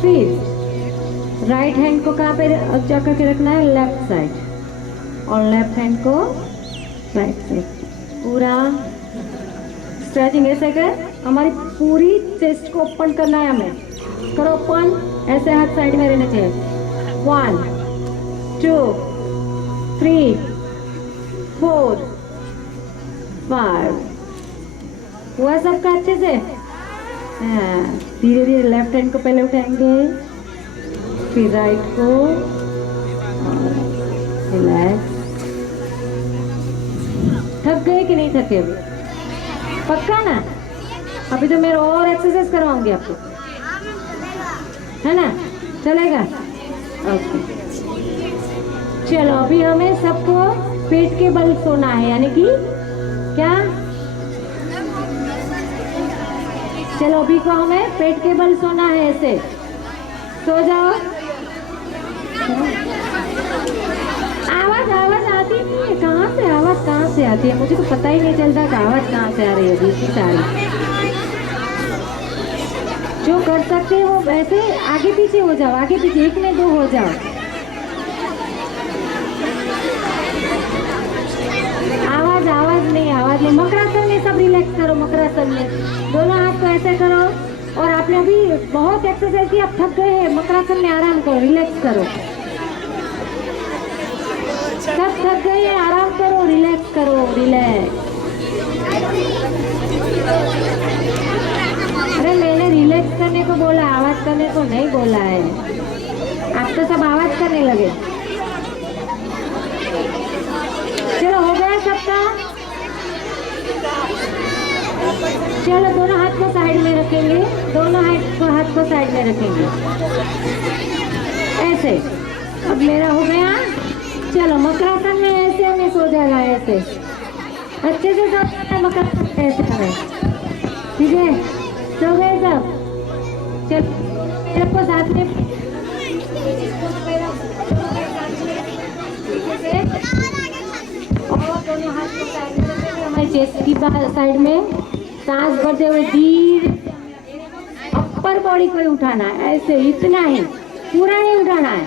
फिर राइट हैंड को कहाँ पे जा करके रखना है? लेफ्ट साइड, और लेफ्ट हैंड को राइट साइड। पूरा स्ट्रेचिंग ऐसे कर, हमारी पूरी चेस्ट को ओपन करना है हमें। करो ओपन, ऐसे हाथ साइड में रहने चाहिए। 1 2 3 4 5, हुआ सबका अच्छे से? हाँ, धीरे धीरे लेफ्ट हैंड को पहले उठाएंगे, फिर राइट को, रिलैक्स। थक गए कि नहीं थके? पक्का ना? अभी तो मैं और एक्सरसाइज करवाऊंगी आपको, है ना? चलेगा? ओके, चलो अभी हमें सबको पेट के बल सोना है, यानी कि क्या? चलो अभी को हमें पेट के बल सोना है, ऐसे सो जाओ। आवाज आती नहीं है, कहाँ से आवाज कहाँ से आती है? मुझे तो पता ही नहीं चलता कि आवाज कहाँ से आ रही है। दूसरी सारी जो कर सकते हो वो ऐसे आगे पीछे हो जाओ, आगे पीछे, 1 में 2 हो जाओ। आवाज नहीं। मकरासन में सब रिलैक्स करो। मकरासन में दोनों हाथ को ऐसे करो, और आपने अभी बहुत एक्सरसाइज की, आप थक गए हैं, मकरासन में आराम करो, रिलैक्स करो। सब थक गए हैं, आराम करो, रिलैक्स करो, रिलैक्स। अरे मैंने रिलैक्स करने को बोला, आवाज करने को नहीं बोला है। आप तो सब आवाज करने लगे। चलो हो गया सबका? चलो दोनों हाथ को साइड में रखेंगे, दोनों हाथ को साइड में रखेंगे ऐसे। अब मेरा हो गया। चलो मकरासन में ऐसे हमें सो जाएगा, ऐसे अच्छे से सो जाता है मकरासन ऐसे हमें। ठीक है, सो गए सब? चलो सबको साथ में साइड में सांस भरते हुए धीरे अपर बॉडी को उठाना है, ऐसे इतना ही, पूरा नहीं उठाना है,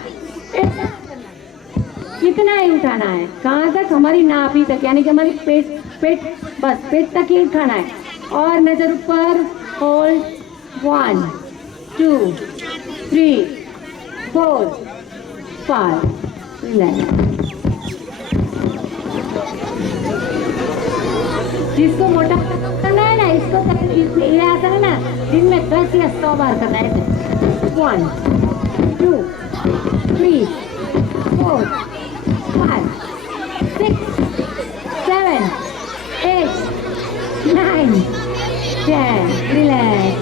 कितना ही उठाना है, कहाँ तक, हमारी नाभि तक, यानी कि हमारी पेट बस पेट तक ही उठाना है। और नजर ऊपर, होल्ड 1 2 3 4 5 जिसको मोटा करना है ना, इसको ये आता है ना, दिन में 10 या 100 बार करना है। 1 2 3 4 5 6 7 8 9 10 रिलैक्स।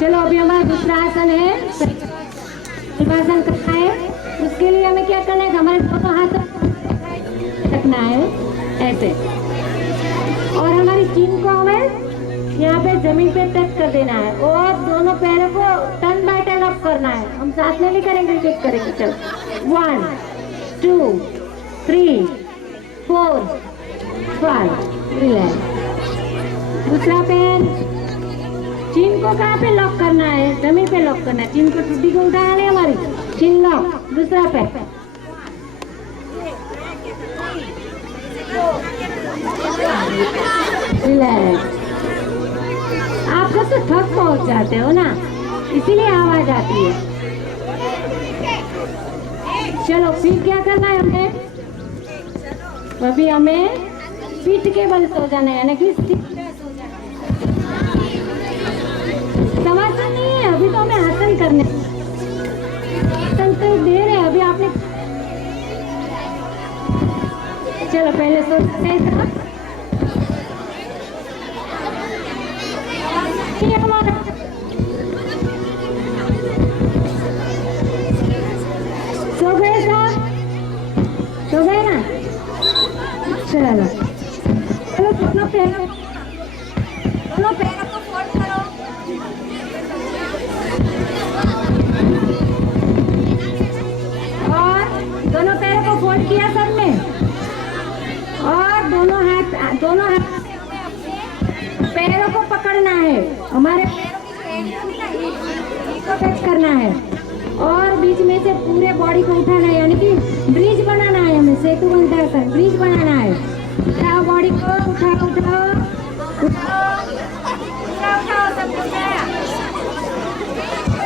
चलो अभी हमारा दूसरा आसन है, आसन करना है। उसके लिए हमें क्या करना है, हमारे दोनों हाथ रखना है ऐसे, और हमारी चीन को हमें यहाँ पे जमीन पे टच कर देना है, और दोनों पैरों को टर्न बाय टर्न अप करना है। हम साथ में नहीं करेंगे, रिपीट करेंगे। चलो 1 2 3 4 5 रिलैक्स। दूसरा पैर, चीन को कहाँ पे लॉक करना है, जमीन पे लॉक करना है। चीन को टुड्डी को उठाना है, हमारी चीन लॉक। दूसरा पैर, रिलैक्स। आप सब तो थक पहुंच जाते हो ना, इसीलिए आवाज आती है। चलो फिर क्या करना है हमें, अभी हमें पीठ के बल सो जाना है, यानी कि समासन नहीं है, अभी तो हमें आसन करने, आसन तो दे रहे हैं अभी आपने। चलो पहले सो सकते हैं, हमारा सो गए साहब, सो गए ना। चलो चलो दोनों पैरों को फोल्ड करो, और दोनों पैरों को फोल्ड किया सबने, और दोनों हाथ पैरों को पकड़ना है, हमारे को टच करना है, और बीच में से पूरे बॉडी को उठाना है, यानी कि ब्रिज बनाना है हमें, सेतु बनता है सर, ब्रिज बनाना है। उठाओ बॉडी को, उठाओ उठाओ उठाओ उठाओ सब कुछ है।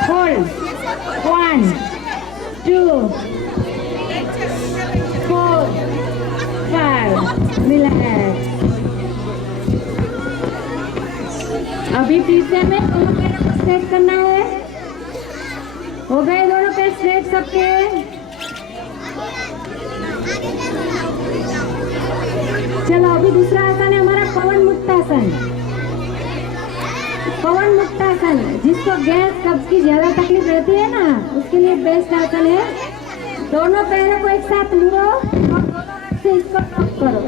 Hold 1 2 4 5 relax. अभी फिर से हमें दोनों पैरों को स्ट्रेट करना है। हो गए दोनों पैर स्ट्रेट सबके। चलो अभी दूसरा आसन है हमारा पवन मुक्तासन। पवन मुक्तासन, जिसको गैस कब्ज की ज्यादा तकलीफ रहती है ना, उसके लिए बेस्ट आसन है। दोनों पैरों को एक साथ मुड़ो और दोनों हाथ से इसको लॉक करो,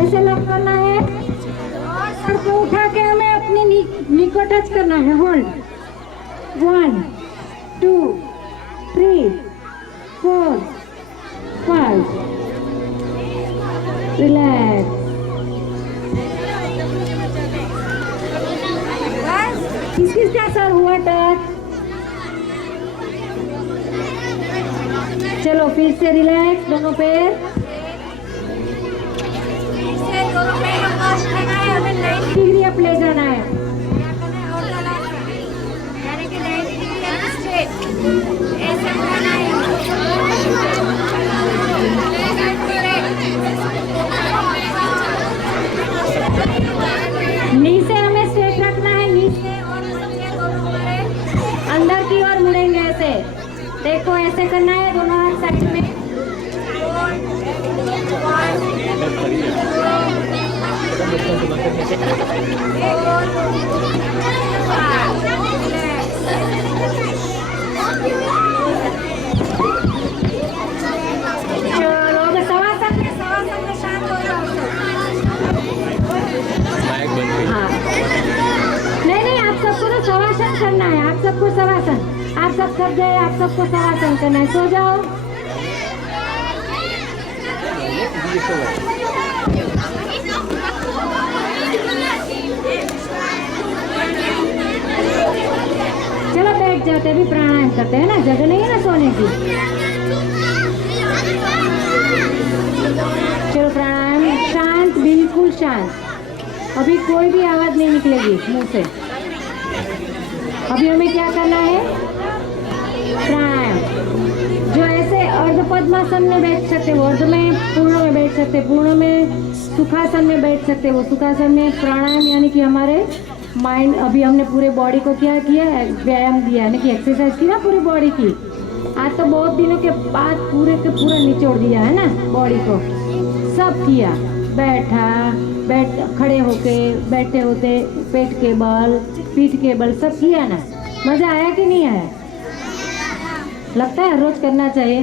ऐसे लॉक करना है, और सर को उठा के हमें अपनी नी को टच करना है। Hold 1 2 3 4 5 relax. किस किस का सर हुआ टच? चलो फिर से रिलैक्स, दोनों पैर, दोनों पैरों को उठाना है, हमें 90 डिग्री अप ले जाना है, यानी कि 90 डिग्री अप स्ट्रेट ऐसे उठाना है। नी से हमें स्ट्रेट रखना है, नी से, और दोनों हमारे अंदर की ओर मुड़ेंगे ऐसे। देखो ऐसे करना है, दोनों हाथ साइड में। चलो सवासन में शांत हो जाओ। हाँ नहीं, आप सबको तो सवासन करना है, आप सबको सवासन। आप सब थक गए, आप सबको शवासन करना है, सो जाओ। चलो बैठ जाते हैं, अभी प्राणायाम करते हैं ना, जगह नहीं है ना सोने की। चलो प्राणायाम, शांत, बिल्कुल शांत, अभी कोई भी आवाज नहीं निकलेगी मुंह से। अभी हमें क्या करना है, प्राणायाम। जो ऐसे अर्ध पद्मासन में बैठ सकते हो, अर्ध में, पूर्ण में बैठ सकते, पूर्ण में, सुखासन में बैठ सकते हो, सुखासन में प्राणायाम, यानी कि हमारे माइंड, अभी हमने पूरे बॉडी को क्या किया, व्यायाम दिया, यानी कि एक्सरसाइज की ना पूरी बॉडी की। आज तो बहुत दिनों के बाद पूरे के पूरा निचोड़ दिया है ना बॉडी को, सब किया, खड़े होके, बैठे होते, पेट के बल, पीठ के बल, सब किया ना। मजा आया कि नहीं आया? लगता है रोज करना चाहिए,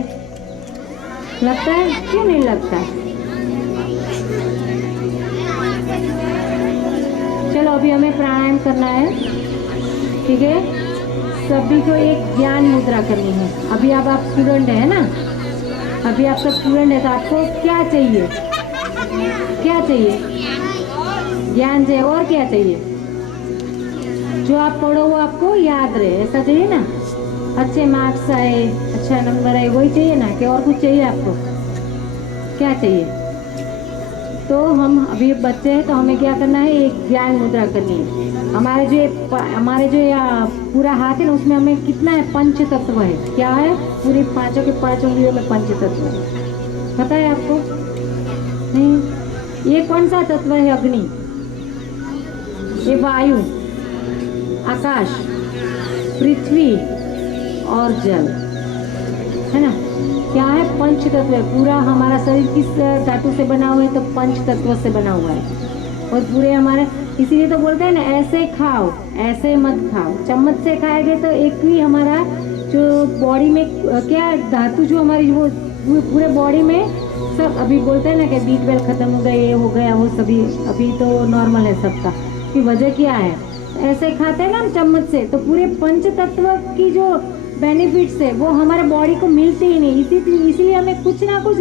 लगता है, क्यों नहीं लगता? चलो अभी हमें प्राणायाम करना है, ठीक है। सभी को एक ज्ञान मुद्रा करनी है। अभी आप स्टूडेंट है ना, अभी आप सब स्टूडेंट है, तो आपको क्या चाहिए, क्या चाहिए? ज्ञान चाहिए। और क्या चाहिए? जो आप पढ़ो वो आपको याद रहे, ऐसा चाहिए ना, अच्छे मार्क्स आए, अच्छा नंबर आए, वही चाहिए ना, कि और कुछ चाहिए आपको? क्या चाहिए? तो हम अभी बच्चे हैं, तो हमें क्या करना है, एक ज्ञान मुद्रा करनी है। हमारे जो पूरा हाथ है ना, उसमें हमें कितना है, पंच तत्व है। क्या है? पूरी पांचों के 5 उंगलियों में पंच तत्व है। पता है आपको? नहीं। ये कौन सा तत्व है? अग्नि, ये वायु, आकाश, पृथ्वी और जल, है ना। क्या है? पंच तत्व है। पूरा हमारा शरीर किस धातु से बना हुआ है? तो पंच तत्व से बना हुआ है। और पूरे हमारे, इसीलिए तो बोलते हैं ना, ऐसे खाओ, ऐसे मत खाओ। चम्मच से खाएंगे तो एक भी हमारा जो बॉडी में क्या धातु, जो हमारी वो पूरे बॉडी में सब, अभी बोलते हैं ना कि B12 खत्म हो गए, ये हो गया, वो सभी अभी तो नॉर्मल है सबका। कि वजह क्या है? ऐसे खाते हैं ना हम चम्मच से, तो पूरे पंच तत्व की जो बेनिफिट्स है वो हमारे बॉडी को मिलते ही नहीं। इसीलिए हमें कुछ ना कुछ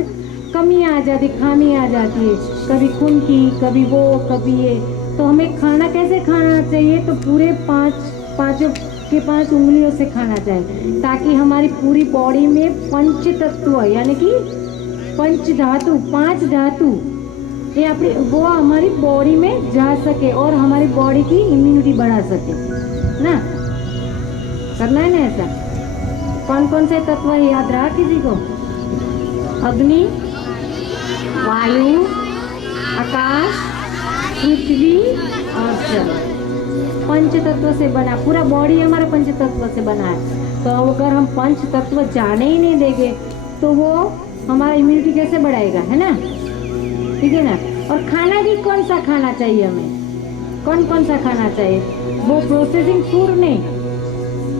कमी आ जाती, खामी आ जाती है, कभी खून की, कभी वो, कभी ये। तो हमें खाना कैसे खाना चाहिए? तो पूरे पांचों के 5 उंगलियों से खाना चाहिए, ताकि हमारी पूरी बॉडी में पंच तत्व, यानी कि पंच धातु, 5 धातु, ये अपनी वो हमारी बॉडी में जा सके और हमारी बॉडी की इम्यूनिटी बढ़ा सके ना। करना है ना ऐसा। कौन कौन से तत्व है याद रहा किसी को? अग्नि, वायु, आकाश, पृथ्वी और जल, पंच तत्व से बना। पूरा बॉडी हमारा पंच तत्व से बना है। तो अगर हम पंच तत्व जाने ही नहीं देंगे तो वो हमारा इम्यूनिटी कैसे बढ़ाएगा, है ना। ठीक है ना। और खाना भी कौन सा खाना चाहिए हमें? कौन सा खाना चाहिए? वो प्रोसेसिंग फूड नहीं,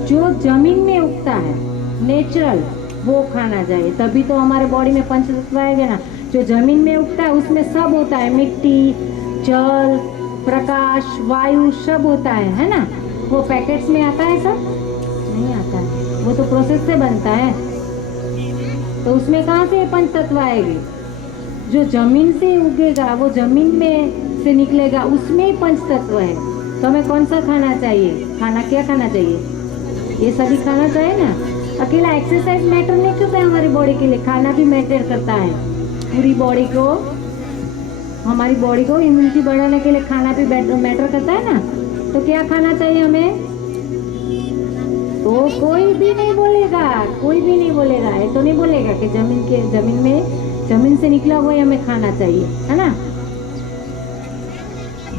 जो जमीन में उगता है, नेचुरल, वो खाना चाहिए। तभी तो हमारे बॉडी में पंच तत्व आएगा ना। जो जमीन में उगता है उसमें सब होता है, मिट्टी, जल, प्रकाश, वायु, सब होता है ना। वो पैकेट्स में आता है सब? नहीं आता है, वो तो प्रोसेस से बनता है। तो उसमें कहाँ से पंच तत्व आएगी? जो जमीन से उगेगा, वो जमीन में से निकलेगा, उसमें पंच तत्व है। तो हमें कौन सा खाना चाहिए? खाना क्या खाना चाहिए? ये सभी खाना चाहिए ना। अकेला एक्सरसाइज मैटर नहीं करता है हमारी बॉडी के लिए, खाना भी मैटर करता है। पूरी बॉडी को, हमारी बॉडी को इम्यूनिटी बढ़ाने के लिए खाना भी मैटर करता है ना। तो क्या खाना चाहिए हमें? तो कोई भी नहीं बोलेगा, कोई भी नहीं बोलेगा, ये तो नहीं बोलेगा कि जमीन से निकला हुआ हमें खाना चाहिए, है ना।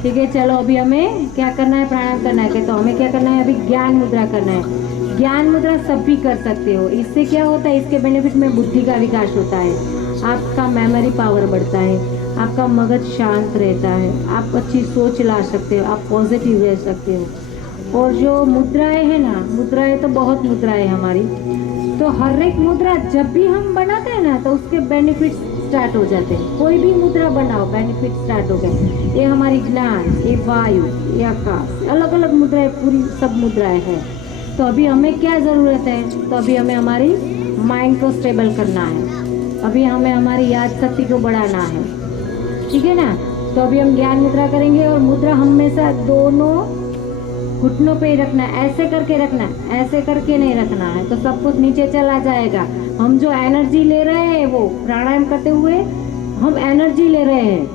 ठीक है, चलो अभी हमें क्या करना है? प्राणायाम करना है। तो हमें क्या करना है? अभी ज्ञान मुद्रा करना है। ज्ञान मुद्रा सब भी कर सकते हो। इससे क्या होता है? इसके बेनिफिट में बुद्धि का विकास होता है, आपका मेमोरी पावर बढ़ता है, आपका मगज शांत रहता है, आप अच्छी सोच ला सकते हो, आप पॉजिटिव रह सकते हो। और जो मुद्राएं है ना, मुद्राएं तो बहुत मुद्राएं हमारी, तो हर एक मुद्रा जब भी हम बनाते हैं ना, तो उसके बेनिफिट स्टार्ट हो जाते हैं। कोई भी मुद्रा बनाओ, बेनिफिट स्टार्ट हो गए। ये हमारी ज्ञान, ये वायु, ये आकाश, अलग अलग मुद्राएं, पूरी सब मुद्राएं हैं। तो अभी हमें क्या ज़रूरत है, तो अभी हमें हमारी माइंड को स्टेबल करना है, अभी हमें हमारी याद शक्ति को बढ़ाना है, ठीक है ना। तो अभी हम ज्ञान मुद्रा करेंगे और मुद्रा हमेशा दोनों घुटनों पे ही रखना है, ऐसे करके रखना है, ऐसे करके नहीं रखना है, तो सब कुछ नीचे चला जाएगा। हम जो एनर्जी ले रहे हैं वो प्राणायाम करते हुए हम एनर्जी ले रहे हैं,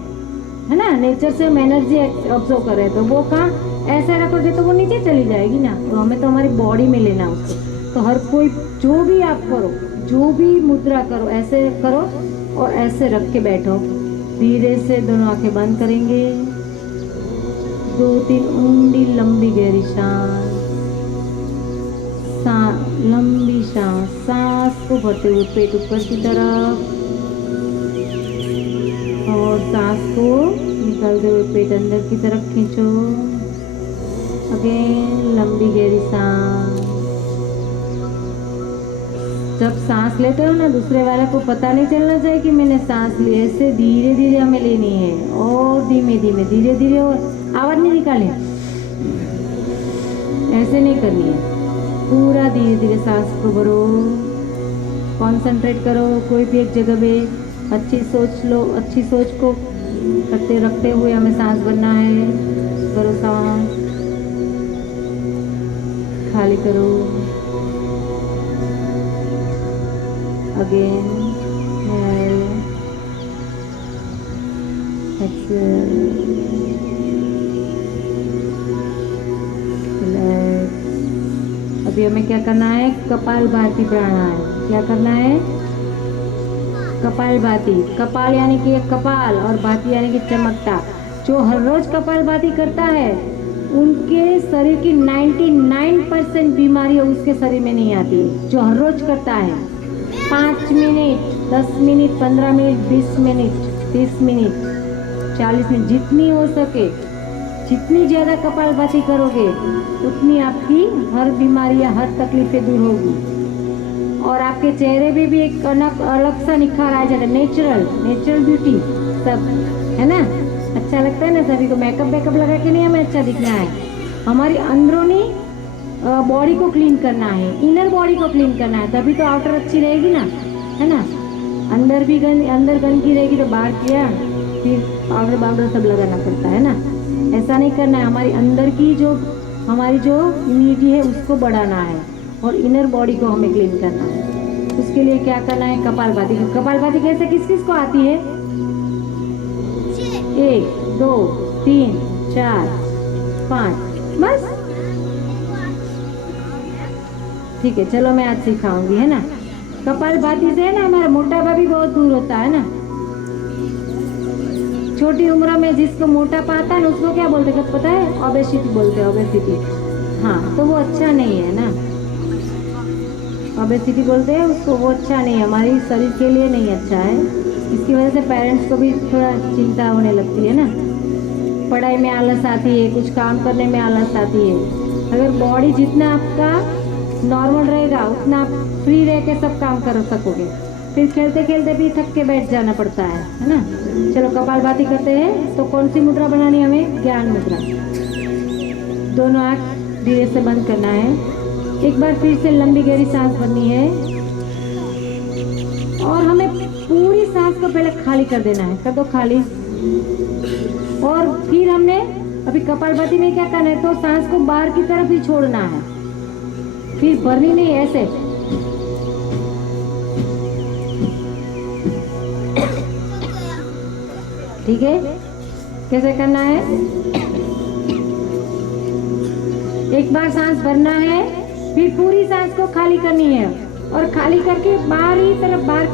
है ना, नेचर से हम एनर्जी ऑब्जर्व कर रहे हैं, तो वो कहाँ ऐसे रखोगे तो वो नीचे चली जाएगी ना, तो हमें तो हमारी बॉडी में लेना उसको। तो हर कोई जो भी आप करो, जो भी मुद्रा करो, ऐसे करो और ऐसे रख के बैठो। धीरे से दोनों आंखें बंद करेंगे, 2-3 ऊंडी लंबी गहरी लंबी सांस को भरते हुए पेट ऊपर की तरफ और सांस को निकालते हुए पेट अंदर की तरफ खींचो। अगेन लंबी गहरी सांस। जब सांस लेते हो ना, दूसरे वाले को पता नहीं चलना चाहिए कि मैंने सांस ली, ऐसे धीरे धीरे हमें लेनी है और धीमे धीमे धीरे धीरे, और आवाज नहीं निकाले, ऐसे नहीं करनी है, पूरा धीरे धीरे सांस को भरो, कंसंट्रेट करो कोई भी एक जगह पे, अच्छी सोच लो, अच्छी सोच को करते रखते हुए हमें सांस भरना है। करो सांस, खाली करो, अगेन अभी हमें क्या करना है, कपालभाति प्राणायाम। क्या करना है, कपालभाति। कपाल यानी कि कपाल और भाती यानी कि चमकता। जो हर रोज कपालभाति करता है उनके शरीर की 99% बीमारियां उसके शरीर में नहीं आती। जो हर रोज करता है 5 minute, 10 minute, 15 minute, 20 minute, 30 minute, 40 minute, जितनी हो सके, जितनी ज़्यादा कपालभाति करोगे उतनी आपकी हर बीमारियां, हर तकलीफें दूर होगी और आपके चेहरे पे भी एक अलग सा निखार आ जाएगा। नेचुरल ब्यूटी सब, है ना। अच्छा लगता है ना सभी को। मेकअप लगा के नहीं हमें अच्छा दिखना है, हमारी अंदरूनी बॉडी को क्लीन करना है, इनर बॉडी को क्लीन करना है, तभी तो आउटर अच्छी रहेगी ना, है ना। अंदर गंदगी रहेगी तो बाहर किया फिर पाउडर सब लगाना पड़ता है ना। ऐसा नहीं करना है, हमारी अंदर की हमारी जो इम्यूनिटी है उसको बढ़ाना है और इनर बॉडी को हमें क्लीन करना है। उसके लिए क्या करना है, कपालभाति। कपालभाति कैसे किस किस को आती है, 1 2 3 4 5 बस, ठीक है। चलो मैं आज सिखाऊंगी, है ना। कपालभाति से है ना हमारा मोटापा भी बहुत दूर होता है ना। छोटी उम्र में जिसको मोटापा आता है ना उसको क्या बोलते हैं पता है, ओबेसिटी बोलते हैं, ओबेसिटी। हाँ, तो वो अच्छा नहीं है ना, ओबेसिटी बोलते हैं उसको, वो अच्छा नहीं है, हमारे शरीर के लिए नहीं अच्छा है। इसकी वजह से पेरेंट्स को भी थोड़ा चिंता होने लगती है ना, पढ़ाई में आलस आती है, कुछ काम करने में आलस आती है। अगर बॉडी जितना आपका नॉर्मल रहेगा उतना आप फ्री रह के सब काम कर सकोगे, फिर खेलते खेलते भी थक के बैठ जाना पड़ता है ना। चलो कपालभाति करते हैं। तो कौन सी मुद्रा बनानी है हमें, ज्ञान मुद्रा। दोनों आँख धीरे से बंद करना है, एक बार फिर से लंबी गहरी सांस भरनी है और हमें पूरी सांस को पहले खाली कर देना है, कर दो खाली। और फिर हमने अभी कपालभाति में क्या करना है, तो सांस को बाहर की तरफ ही छोड़ना है, फिर भरनी नहीं, ऐसे। ठीक है, कैसे करना है, एक बार सांस भरना है, फिर पूरी सांस को खाली करनी है और खाली करके बाहर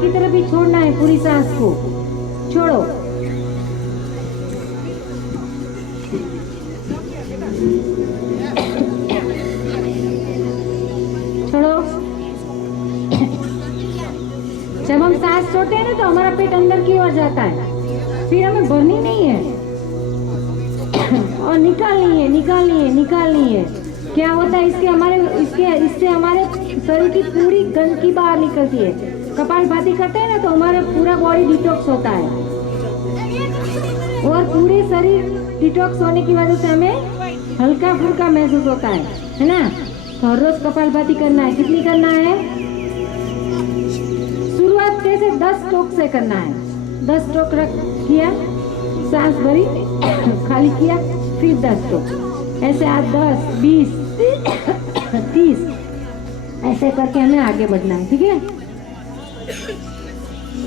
की तरफ ही छोड़ना है, पूरी सांस को छोड़ो। छोड़ो। जब हम सांस छोड़ते हैं ना तो हमारा पेट अंदर की ओर जाता है, फिर हमें भरनी नहीं है और निकालनी है। क्या होता है, इससे हमारे शरीर की पूरी गंदगी बाहर निकलती है। कपालभाति करते हैं ना तो हमारा पूरा बॉडी डिटॉक्स होता है और पूरे शरीर डिटॉक्स होने की वजह से हमें हल्का फुल्का महसूस होता है ना। तो हर रोज कपालभाति करना है। कितनी करना है? शुरुआत कैसे? 10 स्ट्रोक से करना है। 10 स्ट्रोक रख किया, सांस भरी, खाली किया, फिर 10 स्ट्रोक। ऐसे आप 10, 20, 30 ऐसे करके हमें आगे बढ़ना है। ठीक है,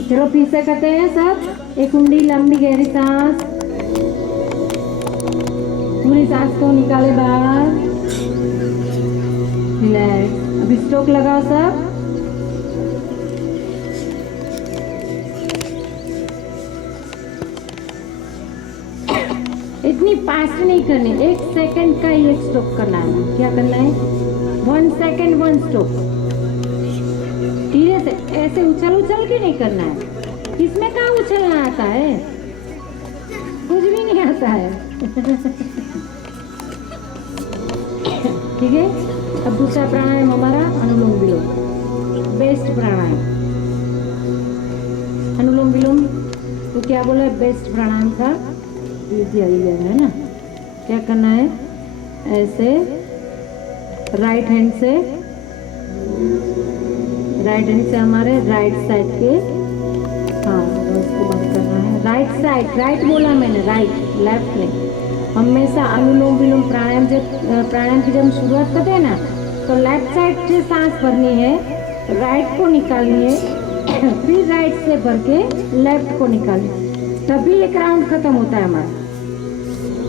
चलो फिर से करते हैं सब। एक ऊंडी लंबी गहरी सांस, पूरी सांस को निकाले बाहर, रिलैक्स। अभी स्ट्रोक लगाओ सब। इतनी फास्ट नहीं करनी, 1 सेकंड का ही एक स्ट्रोक करना है। क्या करना है? 1 सेकंड 1 स्ट्रोक। धीरे से, ऐसे उछल उछल के नहीं करना है। इसमें कहाँ उछलना आता है? कुछ भी नहीं आता है। ठीक है, अब दूसरा प्राणायाम हमारा अनुलोम विलोम, बेस्ट प्राणायाम। अनुलोम विलोम तो क्या बोला है? बेस्ट प्राणायाम था, है ना। क्या करना है? ऐसे राइट हैंड से हमारे राइट साइड के, हाँ उसको बंद करना है। राइट साइड, राइट बोला मैंने, राइट, लेफ्ट नहीं। हमेशा अनुलोम विलोम प्राणायाम की जब हम शुरुआत करते हैं ना, तो लेफ्ट साइड से सांस भरनी है, राइट को निकालनी है, फिर राइट से भर के लेफ्ट को निकालनी है, तभी एक राउंड खत्म होता है हमारा।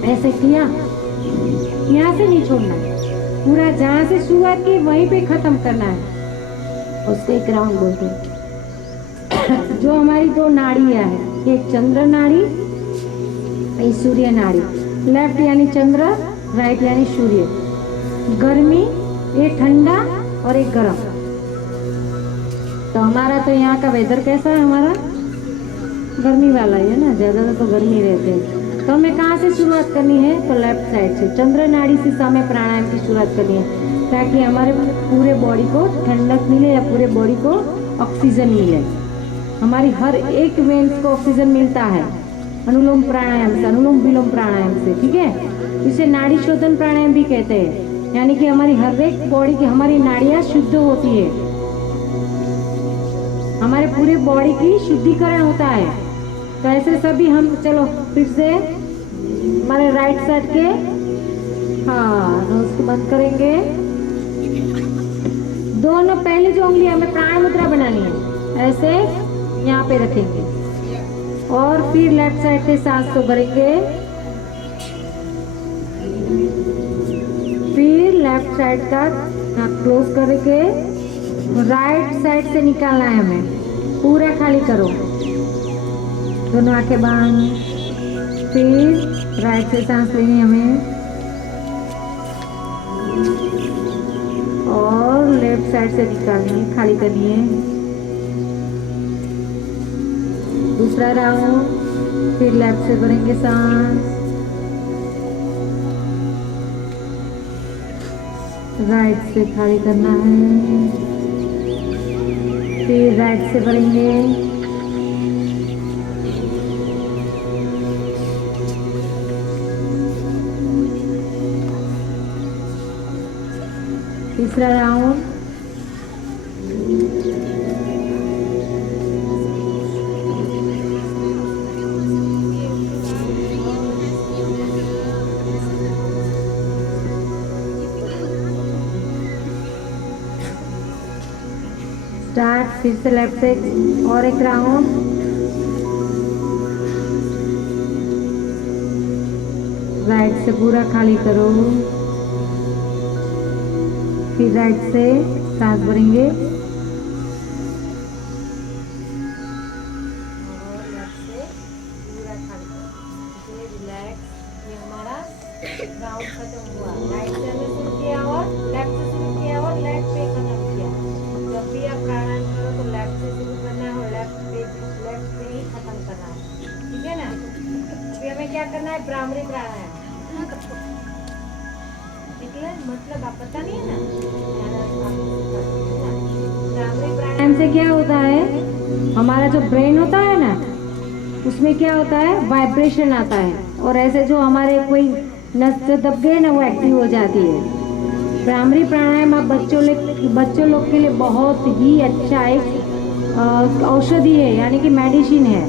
ऐसे किया, यहाँ से नहीं छोड़ना है, पूरा जहाँ से शुरुआत की वहीं पे खत्म करना है, उसको एक राउंड बोलते हैं। जो हमारी 2 नाड़ियाँ हैं, एक चंद्र नाड़ी, एक सूर्य नाड़ी। लेफ्ट यानी चंद्र, राइट यानी सूर्य। गर्मी, एक ठंडा और एक गर्म। तो हमारा तो यहाँ का वेदर कैसा है? हमारा गर्मी वाला ही है ना, ज़्यादा तो गर्मी रहते हैं। तो हमें कहाँ से शुरुआत करनी है? तो लेफ्ट साइड से, चंद्र नाड़ी से हमें प्राणायाम की शुरुआत करनी है, ताकि हमारे पूरे बॉडी को ठंडक मिले या पूरे बॉडी को ऑक्सीजन मिले। हमारी हर एक वेन्स को ऑक्सीजन मिलता है अनुलोम प्राणायाम से, अनुलोम विलोम प्राणायाम से। ठीक है, इसे नाड़ी शोधन प्राणायाम भी कहते हैं, यानी कि हमारी हर एक बॉडी की, हमारी नाड़ियाँ शुद्ध होती है, हमारे पूरे बॉडी की शुद्धिकरण होता है। तो ऐसे सभी हम, चलो फिर से हमारे राइट साइड के, हाँ नोज को बंद करेंगे। दोनों पहले जो उंगली हमें प्राणायाम मुद्रा बनानी है, ऐसे यहाँ पे रखेंगे और फिर लेफ्ट साइड से सांस को भरेंगे, फिर लेफ्ट साइड तक नाक क्लोज करके राइट साइड से निकालना है हमें, पूरा खाली करो, दोनों आंखें बंद। फिर राइट से सांस लेनी हमें और लेफ्ट साइड से निकालनी है, खाली करनी है। दूसरा राउंड, फिर लेफ्ट से भरेंगे सांस, राइट से खाली करना है, फिर राइट से भरेंगे, तीसरा राउंड, स्टार्ट, फिर से लेफ्ट से और एक राउंड, राइट से पूरा खाली करो, फिर राइट से सांस भरेंगे और लेफ्ट से पूरा खाली करेंगे। रिलैक्स, ये हमारा राउंड खत्म हुआ। राइट से हमने शुरू किया और लेफ्ट से शुरू किया और लेफ्ट पे खत्म किया। जब भी आप प्राणायाम करो तो लेफ्ट से शुरू करना है और लेफ्ट पे ही खत्म करना है। ठीक है ना? अभी हमें क्या करना है? भ्रामरी प्राणायाम। मतलब आप पता नहीं है ना, प्राणायाम से क्या होता है? हमारा जो ब्रेन होता है ना, उसमें क्या होता है? वाइब्रेशन आता है, और ऐसे जो हमारे कोई नस जो दब गए ना, वो एक्टिव हो जाती है। भ्रामरी प्राणायाम आप बच्चों लोग के लिए बहुत ही अच्छा एक औषधि है, यानी कि मेडिसिन है,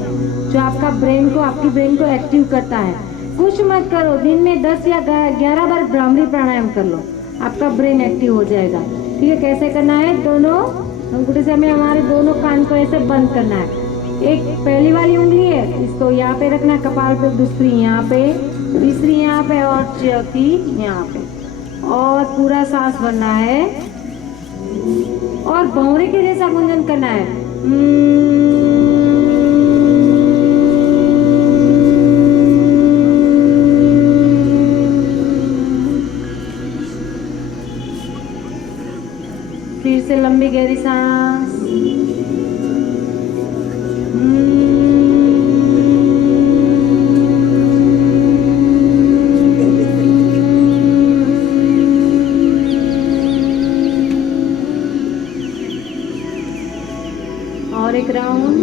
जो आपकी ब्रेन को एक्टिव करता है। कुछ मत करो, दिन में 10 या 11 बार भ्रामरी प्राणायाम कर लो, आपका ब्रेन एक्टिव हो जाएगा। ठीक है, कैसे करना है? दोनों अंगूठे से हमें हमारे दोनों कान को ऐसे बंद करना है। एक पहली वाली उंगली है, इसको यहाँ पे रखना कपाल पे, दूसरी यहाँ पे, तीसरी यहाँ पे और चौथी यहाँ पे, और पूरा सांस भरना है और भौरे के जैसा गुंजन करना है। फिर से लंबी गहरी सांस। और एक राउंड।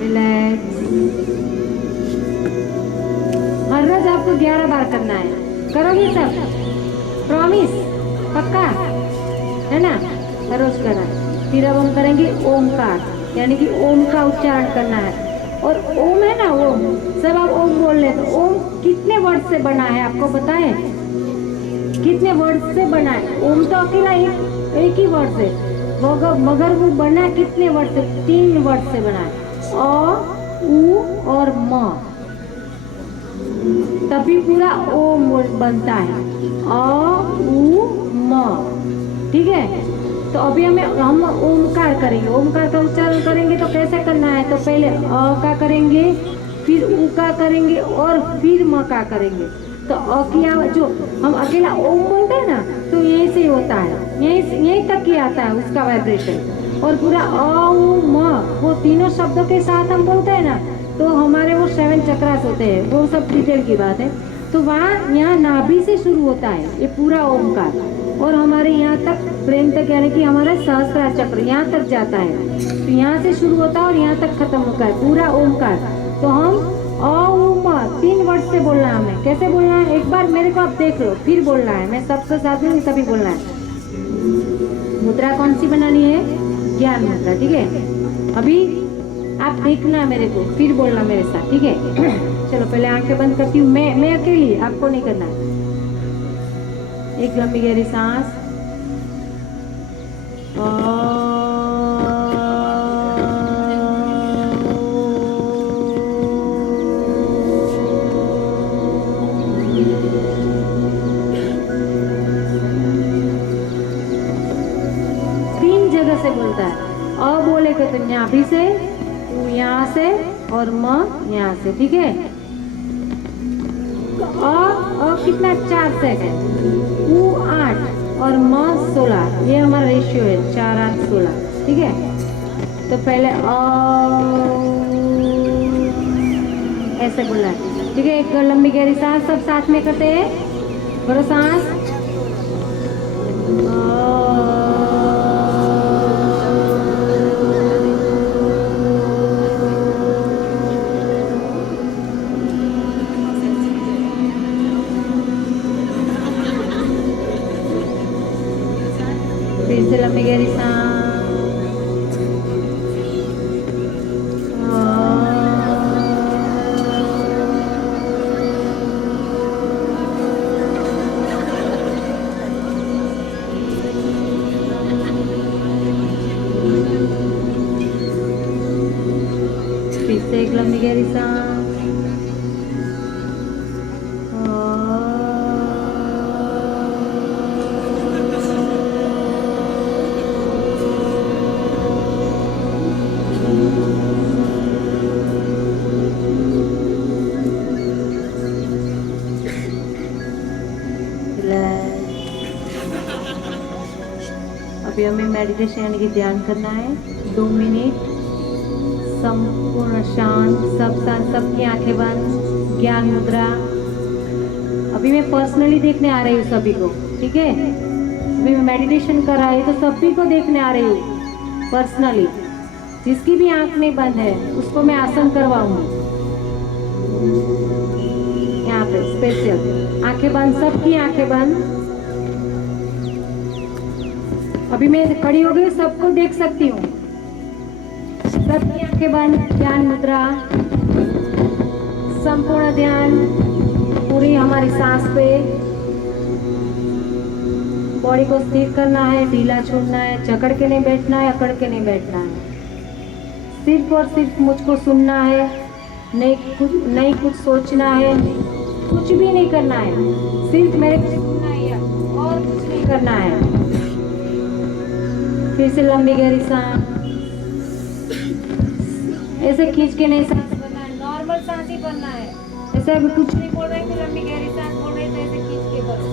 रिलैक्स। हर रोज आपको 11 बार करना है। करोगे सब? प्रॉमिस? पक्का है ना? हर रोज करना है। फिर अब हम करेंगे ओमकार, यानी कि ओम का उच्चारण करना है। और ओम है ना, ओम सब आप ओम बोल रहे, तो ओम कितने वर्ड से बना है आपको बताएं? कितने वर्ड से बना है? ओम तो अकेला एक ही वर्ड से, मगर वो बना कितने वर्ड से? 3 वर्ड से बना है, अ, उ और म, तभी पूरा ओम बनता है, अ उ म। ठीक है, तो अभी हम ओमकार करेंगे। ओमकार का उच्चारण करेंगे तो कैसे करना है? तो पहले अ का करेंगे, फिर उ का करेंगे और फिर म का करेंगे। तो अ की आवाज जो हम अकेला ओम बोलते हैं ना, तो यहीं से ही होता है, यहीं तक ही आता है उसका वाइब्रेशन। और पूरा अ उ म, वो तीनों शब्दों के साथ हम बोलते हैं ना, तो हमारे वो 7 चक्रास होते हैं, वो सब डिटेल की बात है। तो वहाँ यहाँ नाभि से शुरू होता है ये पूरा ओमकार, और हमारे यहाँ तक ब्रेन तक, यानी कि हमारा सहस्त्रार चक्र यहाँ तक जाता है। तो यहाँ से शुरू होता है और यहाँ तक खत्म होता है पूरा ओमकार। तो हम अ उ म 3 वर्ड से बोलना है हमें। कैसे बोलना है? एक बार मेरे को आप देख लो, फिर बोलना है। मैं सबसे साथ में तभी बोलना है। मुद्रा कौन सी बनानी है? ज्ञान मुद्रा। ठीक है, अभी आप देखना मेरे को, फिर बोलना मेरे साथ। ठीक है चलो पहले आंखें बंद करती हूँ, मैं अकेली, आपको नहीं करना है। एक लंबी गहरी सांस, तीन जगह से बोलता है। अ बोलेगा तो नाभि से, उ यहाँ से और म यहाँ से। ठीक है, अ कितना? 4 सेकंड, उ 8 और म 16। ये हमारा रेशियो है, 4 8 16। ठीक है, तो पहले ऐसे बोलना है। ठीक है, एक लंबी गहरी सांस सब साथ में करते हैं। भरो सांस, फिर से लंबी गहरी सांस, फिर से एक लंबी गहरी सांस, अभी हमें मेडिटेशन यानी कि ध्यान करना है। 2 मिनट संपूर्ण शांत, सबकी आंखें बंद, ज्ञान मुद्रा। अभी मैं पर्सनली देखने आ रही हूँ सभी को। ठीक है, अभी मैं मेडिटेशन कर रहा है तो सभी को देखने आ रही हूँ पर्सनली। जिसकी भी आंख नहीं बंद है उसको मैं आसन करवाऊंगी यहाँ पे स्पेशल। आंखें बंद, सबकी आंखें बंद। अभी मैं खड़ी हो गई, सबको देख सकती हूँ। सबकी आंखें बंद, ध्यान मुद्रा, संपूर्ण ध्यान पूरी हमारी सांस पे। बॉडी को स्थिर करना है, ढीला छोड़ना है, जकड़ के नहीं बैठना है, अकड़ के नहीं बैठना है। सिर्फ और सिर्फ मुझको सुनना है, नहीं कुछ सोचना है, कुछ भी नहीं करना है, सिर्फ मेरे को सुनना है और कुछ नहीं करना है। फिर से लंबी गहरी सांस, ऐसे खींच के नहीं सांस भरना है, नॉर्मल सांस ही भरना है। ऐसे अभी कुछ नहीं बोल रहे कि लंबी गहरी सांस बोल रहे थे, ऐसे खींच के भरो।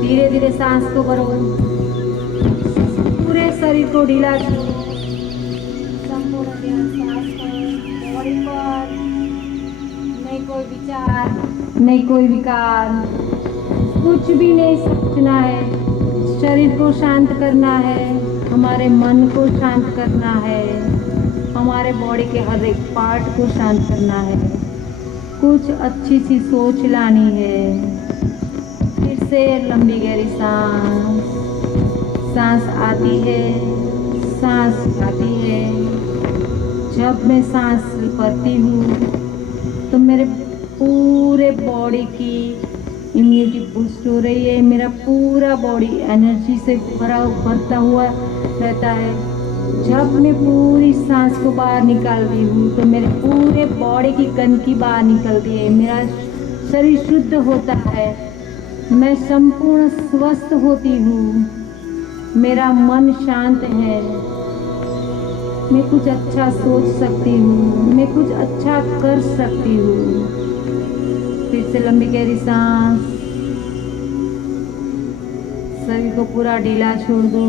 धीरे धीरे सांस को भरो, पूरे शरीर को ढीला करो, संपूर्ण ध्यान सांस पर, बॉडी पर। नहीं कोई विचार, नहीं कोई विकार, कुछ भी नहीं सोचना है। शरीर को शांत करना है, हमारे मन को शांत करना है, हमारे बॉडी के हर एक पार्ट को शांत करना है। कुछ अच्छी सी सोच लानी है। फिर से लंबी गहरी सांस, सांस आती है, सांस जाती है। जब मैं सांस भरती हूँ तो मेरे पूरे बॉडी की इम्यूनिटी बूस्ट हो रही है। मेरा पूरा बॉडी एनर्जी से भरता हुआ रहता है। जब मैं पूरी सांस को बाहर निकालती हूँ तो मेरे पूरे बॉडी की गंदगी बाहर निकलती है। मेरा शरीर शुद्ध होता है, मैं संपूर्ण स्वस्थ होती हूँ, मेरा मन शांत है, मैं कुछ अच्छा सोच सकती हूँ, मैं कुछ अच्छा कर सकती हूँ। फिर से लंबी गहरी सांस, शरीर को पूरा ढीला छोड़ दो।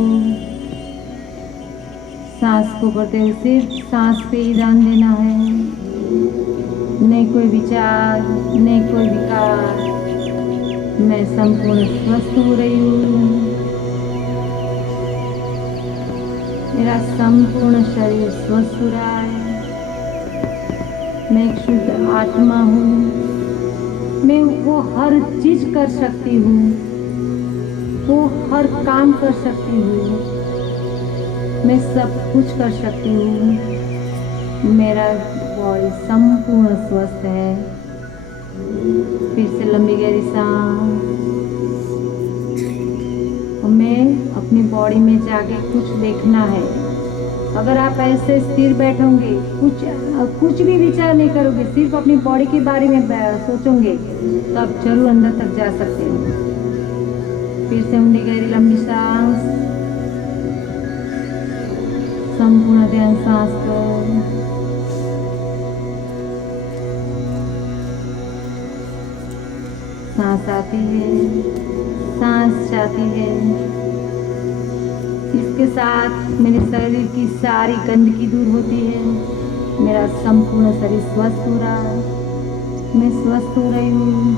सांस को भरते हुए सिर्फ सांस पे ही ध्यान देना है। नहीं कोई विचार, नहीं कोई विकार, मैं संपूर्ण स्वस्थ हो रही हूँ। मेरा संपूर्ण शरीर स्वस्थ हो रहा है। मैं एक शुद्ध आत्मा हूँ। मैं वो हर चीज कर सकती हूँ, वो हर काम कर सकती हूँ, मैं सब कुछ कर सकती हूँ। मेरा बॉडी संपूर्ण स्वस्थ है। फिर से लंबी गहरी सांस, और मैं अपनी बॉडी में जाके कुछ देखना है। अगर आप ऐसे स्थिर बैठोगे, कुछ भी विचार नहीं करोगे, सिर्फ अपनी बॉडी के बारे में सोचोगे, तो आप जरूर अंदर तक जा सकते हो। फिर से ऊंडी गहरी लंबी सांस, संपूर्ण ध्यान सांस पर। सांस आती है, सांस जाती है। इसके साथ मेरे शरीर की सारी गंदगी दूर होती है। मेरा संपूर्ण शरीर स्वस्थ हो रहा है, मैं स्वस्थ हो रही हूँ।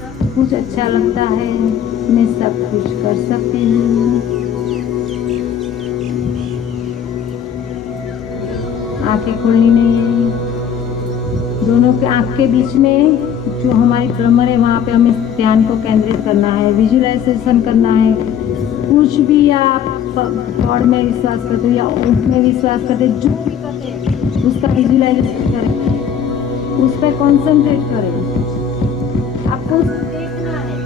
सब कुछ अच्छा लगता है, मैं सब कुछ कर सकती हूँ। आंखें खोलनी नहीं है। दोनों के आँख के बीच में जो हमारी भ्रमर है वहाँ पे हमें ध्यान को केंद्रित करना है, विजुअलाइजेशन करना है। कुछ भी आप गॉड में विश्वास करते हो या ओम में विश्वास करते हो, जो भी करते हैं उसका विजुअलाइजेशन करें, उस पर कॉन्सेंट्रेट करें। आपको देखना है,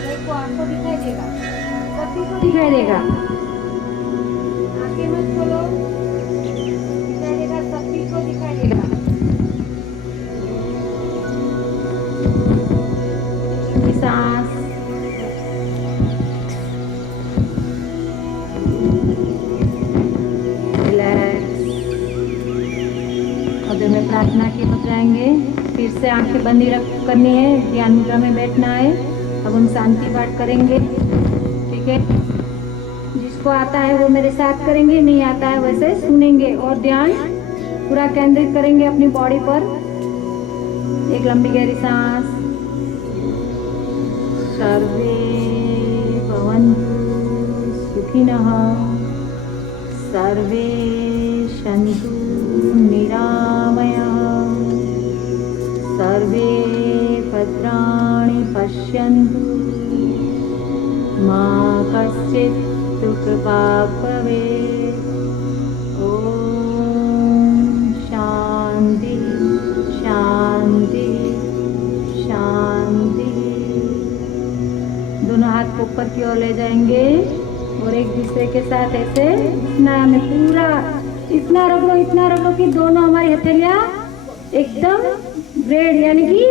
देखो आपको दिखाई देगा, सभी को दिखाई देगा। आंखें मत खोलो, दिखाई देगा, सभी को दिखाई देगा। सांस, रिलैक्स। अगर मैं प्रार्थना की हो जाएंगे, फिर से आंखें बंदी करनी है, ध्यान मुद्रा में बैठना है। अब हम शांति पाठ करेंगे, ठीक है। जिसको आता है वो मेरे साथ करेंगे, नहीं आता है वैसे सुनेंगे और ध्यान पूरा केंद्रित करेंगे अपनी बॉडी पर। एक लंबी गहरी सांस, सर्वे भवन्तु सुखिनः, सर्वे सन्तु निरामयाः, सर्वे भद्राणि पश्यन्तु, मा कश्चित् दुःखभाग् भवेत्। ॐ शान्ति शान्ति शान्ति। दोनों हाथ को ऊपर की ओर ले जाएंगे और एक दूसरे के साथ ऐसे इतना में पूरा इतना रख लो कि दोनों हमारी हथेलियाँ एकदम रेड यानी कि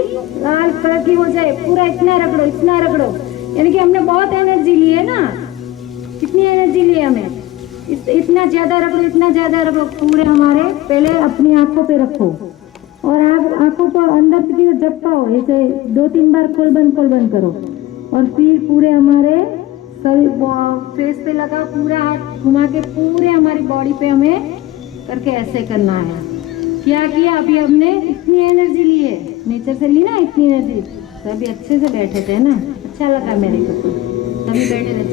लाल कलर की हो जाए। पूरा इतना रख लो यानी कि हमने बहुत एनर्जी ली है ना। कितनी एनर्जी ली है हमें? इतना ज्यादा रख लो पूरे हमारे। पहले अपनी आंखों पे रखो और आप आंखों को अंदर की झपकाओ, ऐसे 2-3 बार खोल बंद करो और फिर पूरे हमारे फेस पे लगा, पूरा हाथ घुमा के पूरे हमारी बॉडी पे हमें करके ऐसे करना है। क्या किया? अभी हमने इतनी एनर्जी ली है, नेचर से ली ना इतनी एनर्जी, तभी अच्छे से बैठे थे ना। अच्छा लगा मेरे को, तभी बैठे थे।